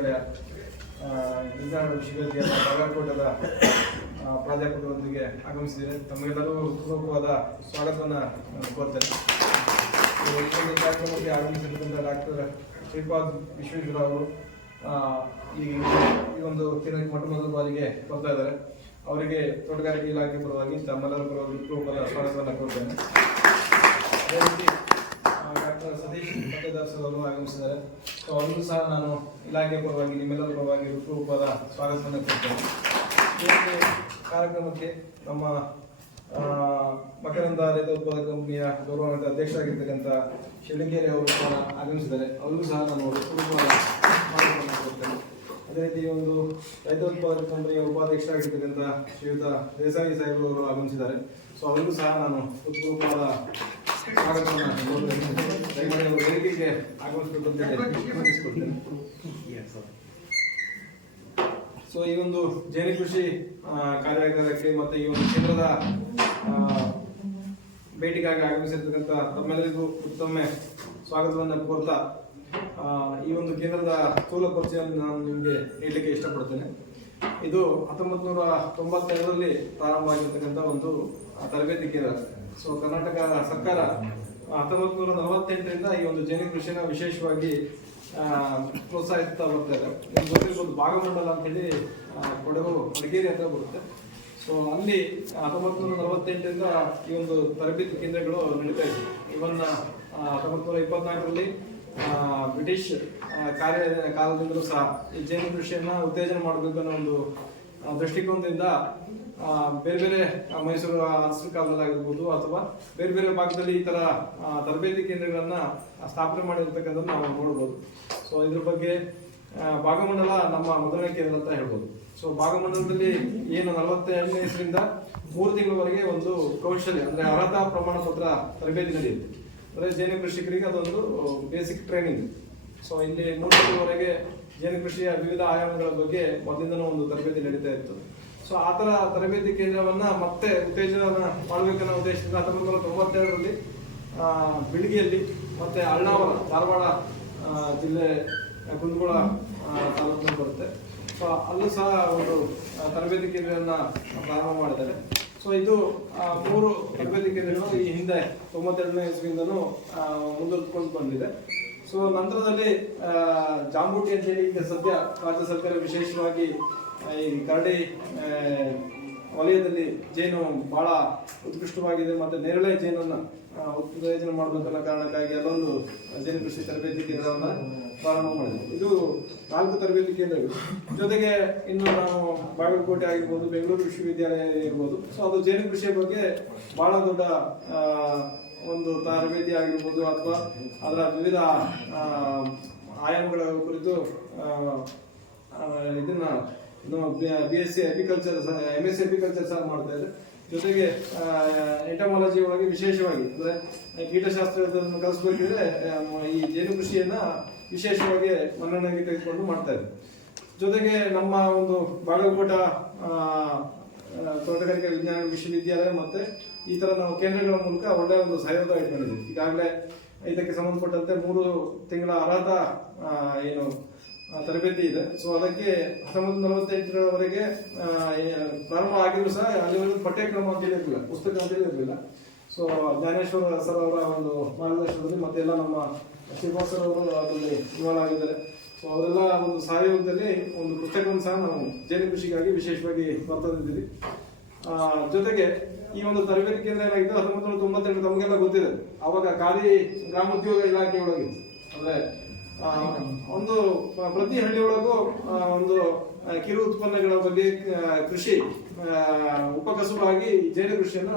ವಿಶ್ವವಿದ್ಯಾಲಯ ವಿಜ್ಞಾನ ವಿಶ್ವವಿದ್ಯಾಲಯ ಬಾಗಲಕೋಟದ ಪ್ರಾಧ್ಯಾಪಕರೊಂದಿಗೆ ಆಗಮಿಸಿದ್ದೇನೆ. ತಮಗೆಲ್ಲರೂ ಪೂರ್ವಕವಾದ ಸ್ವಾಗತವನ್ನು ನಾನು ಕೋರ್ತೇನೆ. ಈ ಕಾರ್ಯಕ್ರಮಕ್ಕೆ ಆಗಮಿಸಿರ್ತಕ್ಕಂಥ ಡಾಕ್ಟರ್ ಶ್ರೀಪಾದ್ ವಿಶ್ವೇಶ್ವರ ಅವರು ಈ ಈ ಒಂದು ಕೇಂದ್ರಕ್ಕೆ ಮೊಟ್ಟ ಮೊದಲ ಬಾರಿಗೆ ಬರ್ತಾ ಇದ್ದಾರೆ. ಅವರಿಗೆ ತೋಟಗಾರಿಕೆ ಇಲಾಖೆ ಪರವಾಗಿ ತಮ್ಮೆಲ್ಲರ ಪರವಾಗಿ ಪೂರ್ವಕವಾದ ಸ್ವಾಗತವನ್ನು ಕೋರ್ತೇನೆ. ಅದೇ ರೀತಿ ಡಾಕ್ಟರ್ ಸತೀಶ್ ಪತ್ತೇದಾರ್ ಸರ್ ಅವರು ಆಗಮಿಸಿದ್ದಾರೆ. ಸೊ ಅವರಿಗೂ ಸಹ ನಾನು ಇಲಾಖೆ ಪರವಾಗಿ, ನಿಮ್ಮೆಲ್ಲರ ಪರವಾಗಿ ಪೂರ್ವಕವಾದ ಸ್ವಾಗತವನ್ನು ಕೊಡ್ತೇನೆ ಕಾರ್ಯಕ್ರಮಕ್ಕೆ ನಮ್ಮ ಮಕರಂದ ರೈತ ಉತ್ಪಾದಕ ಕಂಪನಿಯ ಗೌರವಾನ್ವಿತ ಅಧ್ಯಕ್ಷರಾಗಿರ್ತಕ್ಕಂಥ ಶಿವಲಿಂಗೇರಿ ಅವರು ಸಹ ಆಗಮಿಸಿದ್ದಾರೆ. ಅವರಿಗೂ ಸಹ ನಾನು ಪೂರ್ವಕವಾದ ಸ್ವಾಗತವನ್ನು ಕೊಡ್ತೇನೆ ಅದೇ ರೀತಿ ಒಂದು ರೈತ ಉತ್ಪಾದಕ ಕಂಪನಿಯ ಉಪಾಧ್ಯಕ್ಷರಾಗಿರ್ತಕ್ಕಂಥ ಶ್ರೀಯುತ ದೇಸಾಯಿ ಸಾಹೇಬ್ ಅವರು ಆಗಮಿಸಿದ್ದಾರೆ. ಸೊ ಅವರಿಗೂ ಸಹ ನಾನು ಉತ್ಪೂರ್ವವಾದ ಸೊ ಈ ಒಂದು ಜೈನಿ ಕೃಷಿ ಕಾರ್ಯಾಗಾರಕ್ಕೆ ಮತ್ತೆ ಈ ಒಂದು ಕೇಂದ್ರದ ಆ, ಭೇಟಿಗಾಗಿ ಆಗಮಿಸಿರ್ತಕ್ಕಂಥ ತಮ್ಮೆಲ್ಲರಿಗೂ ಉತ್ತಮ ಸ್ವಾಗತವನ್ನು ಕೋರ್ತಾ ಈ ಒಂದು ಕೇಂದ್ರದ ಸ್ಥೂಲ ಪರಿಚಯವನ್ನು ನಾನು ನಿಮಗೆ ನೀಡಲಿಕ್ಕೆ ಇಷ್ಟಪಡ್ತೇನೆ. ಇದು ಹತ್ತೊಂಬತ್ತು ನೂರ ತೊಂಬತ್ತೈದರಲ್ಲಿ ಪ್ರಾರಂಭ ಆಗಿರ್ತಕ್ಕಂಥ ಒಂದು ತರಬೇತಿ ಕೇಂದ್ರ ಸೊ ಕರ್ನಾಟಕ ಸರ್ಕಾರ ಹತ್ತೊಂಬತ್ತು ನೂರ ನಲವತ್ತೆಂಟರಿಂದ ಈ ಒಂದು ಜೇನು ಕೃಷಿನ ವಿಶೇಷವಾಗಿ ಪ್ರೋತ್ಸಾಹಿಸ್ತಾ ಬರ್ತಾರೆ ಗೊತ್ತಿರ್ಬೋದು ಭಾಗಮಂಡಲ ಅಂತ ಹೇಳಿ ಕೊಡಗು, ಮಡಿಕೇರಿ ಅಂತ ಬರುತ್ತೆ. ಸೊ ಅಲ್ಲಿ ಹತ್ತೊಂಬತ್ತು ನೂರ ನಲವತ್ತೆಂಟರಿಂದ ಈ ಒಂದು ತರಬೇತಿ ಕೇಂದ್ರಗಳು ನಡೀತಾ ಇದೆ. ಇವನ್ನ ಹತ್ತೊಂಬತ್ತು ನೂರ ಇಪ್ಪತ್ನಾಲ್ಕರಲ್ಲಿ ಬ್ರಿಟಿಷ್ ಕಾರ್ಯ, ಕಾಲದಿಂದಲೂ ಸಹ ಈ ಜೇನು ಕೃಷಿಯನ್ನು ಉತ್ತೇಜನ ಮಾಡಬೇಕು ಅನ್ನೋ ಒಂದು ದೃಷ್ಟಿಕೋನದಿಂದ ಬೇರೆ ಬೇರೆ ಮೈಸೂರು ಮೈಸೂರು ಅರಸರ ಕಾಲದಲ್ಲಾಗಿರ್ಬೋದು ಅಥವಾ ಬೇರೆ ಬೇರೆ ಭಾಗದಲ್ಲಿ ಈ ತರ ತರಬೇತಿ ಕೇಂದ್ರಗಳನ್ನು ಸ್ಥಾಪನೆ ಮಾಡಿರ್ತಕ್ಕಂಥದ್ದು ನಾವು ನೋಡ್ಬೋದು. ಸೊ ಇದ್ರ ಬಗ್ಗೆ ಭಾಗಮಂಡಲ ನಮ್ಮ ಮೊದಲನೇ ಕೇಂದ್ರ ಅಂತ ಹೇಳ್ಬೋದು. ಸೊ ಭಾಗಮಂಡಲದಲ್ಲಿ ಏನು ನಲವತ್ತೆರಡನೇ ಇಸರಿಂದ ಮೂರು ತಿಂಗಳವರೆಗೆ ಒಂದು ಕೌಶಲ್ಯ ಅಂದ್ರೆ ಅರ್ಹತಾ ಪ್ರಮಾಣ ಪತ್ರ ತರಬೇತಿ ನಡೆಯುತ್ತೆ. ಅಂದ್ರೆ ಜೇನು ಕೃಷಿಕರಿಗೆ ಅದೊಂದು ಬೇಸಿಕ್ ಟ್ರೈನಿಂಗ್ ಸೊ ಇಲ್ಲಿ ಮೂರು ತಿಂಗಳವರೆಗೆ ಕೃಷಿಯ ವಿವಿಧ ಆಯಾಮಗಳ ಬಗ್ಗೆ ಮೊದಲಿಂದನೂ ಒಂದು ತರಬೇತಿ ನಡೀತಾ ಇತ್ತು. ಸೊ ಆ ಥರ ತರಬೇತಿ ಕೇಂದ್ರವನ್ನ ಮತ್ತೆ ಉತ್ತೇಜನ ಮಾಡಬೇಕನ್ನೋ ಉದ್ದೇಶದಿಂದ ಹತ್ತೊಂಬತ್ತು ನೂರ ತೊಂಬತ್ತೆರಡರಲ್ಲಿ ಬಿಳಿಗಿಯಲ್ಲಿ ಮತ್ತೆ ಅಳ್ನಾವರ ಧಾರವಾಡ ಜಿಲ್ಲೆ, ಕುಂದಗೋಳ ತಾಲೂಕಿನಲ್ಲಿ ಬರುತ್ತೆ. ಸೊ ಅಲ್ಲೂ ಸಹ ಒಂದು ತರಬೇತಿ ಕೇಂದ್ರವನ್ನ ಪ್ರಾರಂಭ ಮಾಡಿದ್ದಾರೆ. ಸೊ ಇದು ಮೂರು ತರಬೇತಿ ಕೇಂದ್ರಗಳು ಈ ಹಿಂದೆ ತೊಂಬತ್ತೆರಡನೇ ಇಸ್ವಿಯಿಂದನೂ ಮುಂದುವರ್ಕೊಂಡು ಬಂದಿದೆ. ಸೊ ನಂತರದಲ್ಲಿ ಜಾಂಬೂಟಿ ಜಾಂಬೂಟಿ ಅಂತೇಳಿ ಈಗ ಸದ್ಯ ರಾಜ್ಯ ಸರ್ಕಾರ ವಿಶೇಷವಾಗಿ ಈ ಕರಡಿ ವಲಯದಲ್ಲಿ ಜೇನು ಬಹಳ ಉತ್ಕೃಷ್ಟವಾಗಿದೆ ಮತ್ತು ನೇರಳೆ ಜೇನನ್ನ ಉತ್ತೇಜನ ಮಾಡಬೇಕನ್ನೋ ಕಾರಣಕ್ಕಾಗಿ ಅಲ್ಲೊಂದು ಜೇನು ಕೃಷಿ ತರಬೇತಿ ಕೇಂದ್ರವನ್ನ ಪ್ರಾರಂಭ ಮಾಡಿದೆ ಇದು ನಾಲ್ಕು ತರಬೇತಿ ಕೇಂದ್ರಗಳು. ಜೊತೆಗೆ ಇನ್ನು ನಾವು ಬಾಗಲಕೋಟೆ ಆಗಿರ್ಬೋದು, ಬೆಂಗಳೂರು ವಿಶ್ವವಿದ್ಯಾಲಯ ಇರ್ಬೋದು. ಸೊ ಅದು ಜೇನು ಕೃಷಿಯ ಬಗ್ಗೆ ಬಹಳ ದೊಡ್ಡ ಒಂದು ತರಬೇತಿ ಆಗಿರ್ಬೋದು ಅಥವಾ ಅದರ ವಿವಿಧ ಆಯಾಮಗಳ ಕುರಿತು ಇದನ್ನ B S C agriculture M S C agriculture ಸಹ ಮಾಡ್ತಾ ಇದ್ದಾರೆ. ಜೊತೆಗೆ ಎಂಟಮಾಲಜಿ ಒಳಗೆ ವಿಶೇಷವಾಗಿ, ಅಂದ್ರೆ ಕೀಟಶಾಸ್ತ್ರವನ್ನು ಕಲಿಸ್ಬೇಕಿದ್ರೆ ಈ ಜೇನು ಕೃಷಿಯನ್ನ ವಿಶೇಷವಾಗಿ ಮನ್ನಣೆಗೆ ತೆಗೆದುಕೊಂಡು ಮಾಡ್ತಾ ಜೊತೆಗೆ ನಮ್ಮ ಒಂದು ಬಾಗಲಕೋಟ ತೋಟಗಾರಿಕೆ ವಿಜ್ಞಾನ ವಿಶ್ವವಿದ್ಯಾಲಯ ಮತ್ತೆ ಈ ಥರ ನಾವು ಕೇಂದ್ರಗಳ ಮೂಲಕ ಒಳ್ಳೆಯ ಒಂದು ಸಹಯೋಗ ಇಟ್ಕೊಂಡಿದ್ದೀವಿ ಈಗಾಗಲೇ ಇದಕ್ಕೆ ಸಂಬಂಧಪಟ್ಟಂತೆ ಮೂರು ತಿಂಗಳ ಅರ್ಹತಾ ಏನು ತರಬೇತಿ ಇದೆ. ಸೊ ಅದಕ್ಕೆ ಹತ್ತೊಂಬತ್ತು ನಲವತ್ತೆಂಟರವರೆಗೆ ಪ್ರಾರಂಭ ಆಗಿದ್ರು ಸಹ, ಅಲ್ಲಿವರೆಗೂ ಪಠ್ಯಕ್ರಮ ಅಂತೇಳಿ ಇರಲಿಲ್ಲ, ಪುಸ್ತಕ ಅಂತ ಇರಲಿಲ್ಲ. ಸೊ ಜ್ಞಾನೇಶ್ವರ ಸರ್ ಅವರ ಒಂದು ಮಾರ್ಗದರ್ಶನದಲ್ಲಿ ಮತ್ತೆ ಎಲ್ಲ ನಮ್ಮ ಶ್ರೀನಿವಾಸ್ ಸರ್ ಅವರು ಅದರಲ್ಲಿ ಇನ್ವಾಲ್ವ್ ಆಗಿದ್ದಾರೆ. ಸೊ ಅವರೆಲ್ಲ ಒಂದು ಸಹಯೋಗದಲ್ಲಿ ಒಂದು ಪುಸ್ತಕವನ್ನು ಸಹ ನಾವು ಜೈನ ಕೃಷಿಗಾಗಿ ವಿಶೇಷವಾಗಿ ಬರ್ತಾ ಇದ್ದೀವಿ ಜೊತೆಗೆ ಈ ಒಂದು ತರಬೇತಿ ಕೇಂದ್ರ ಏನಾಗಿತ್ತು? ಹತ್ತೊಂಬತ್ತು ನೂರ ತೊಂಬತ್ತೆಂಟು ತಮಗೆಲ್ಲ ಗೊತ್ತಿದೆ. ಅವಾಗ ಖಾಲಿ ಗ್ರಾಮೋದ್ಯೋಗ ಇಲಾಖೆ ಅಂದರೆ ಒಂದು ಪ್ರತಿ ಹಳ್ಳಿಯೊಳಗೂ ಒಂದು ಕಿರು ಉತ್ಪನ್ನಗಳ ಬಗ್ಗೆ ಕೃಷಿ ಉಪಕಸುಬಾಗಿ ಜೇನು ಕೃಷಿಯನ್ನ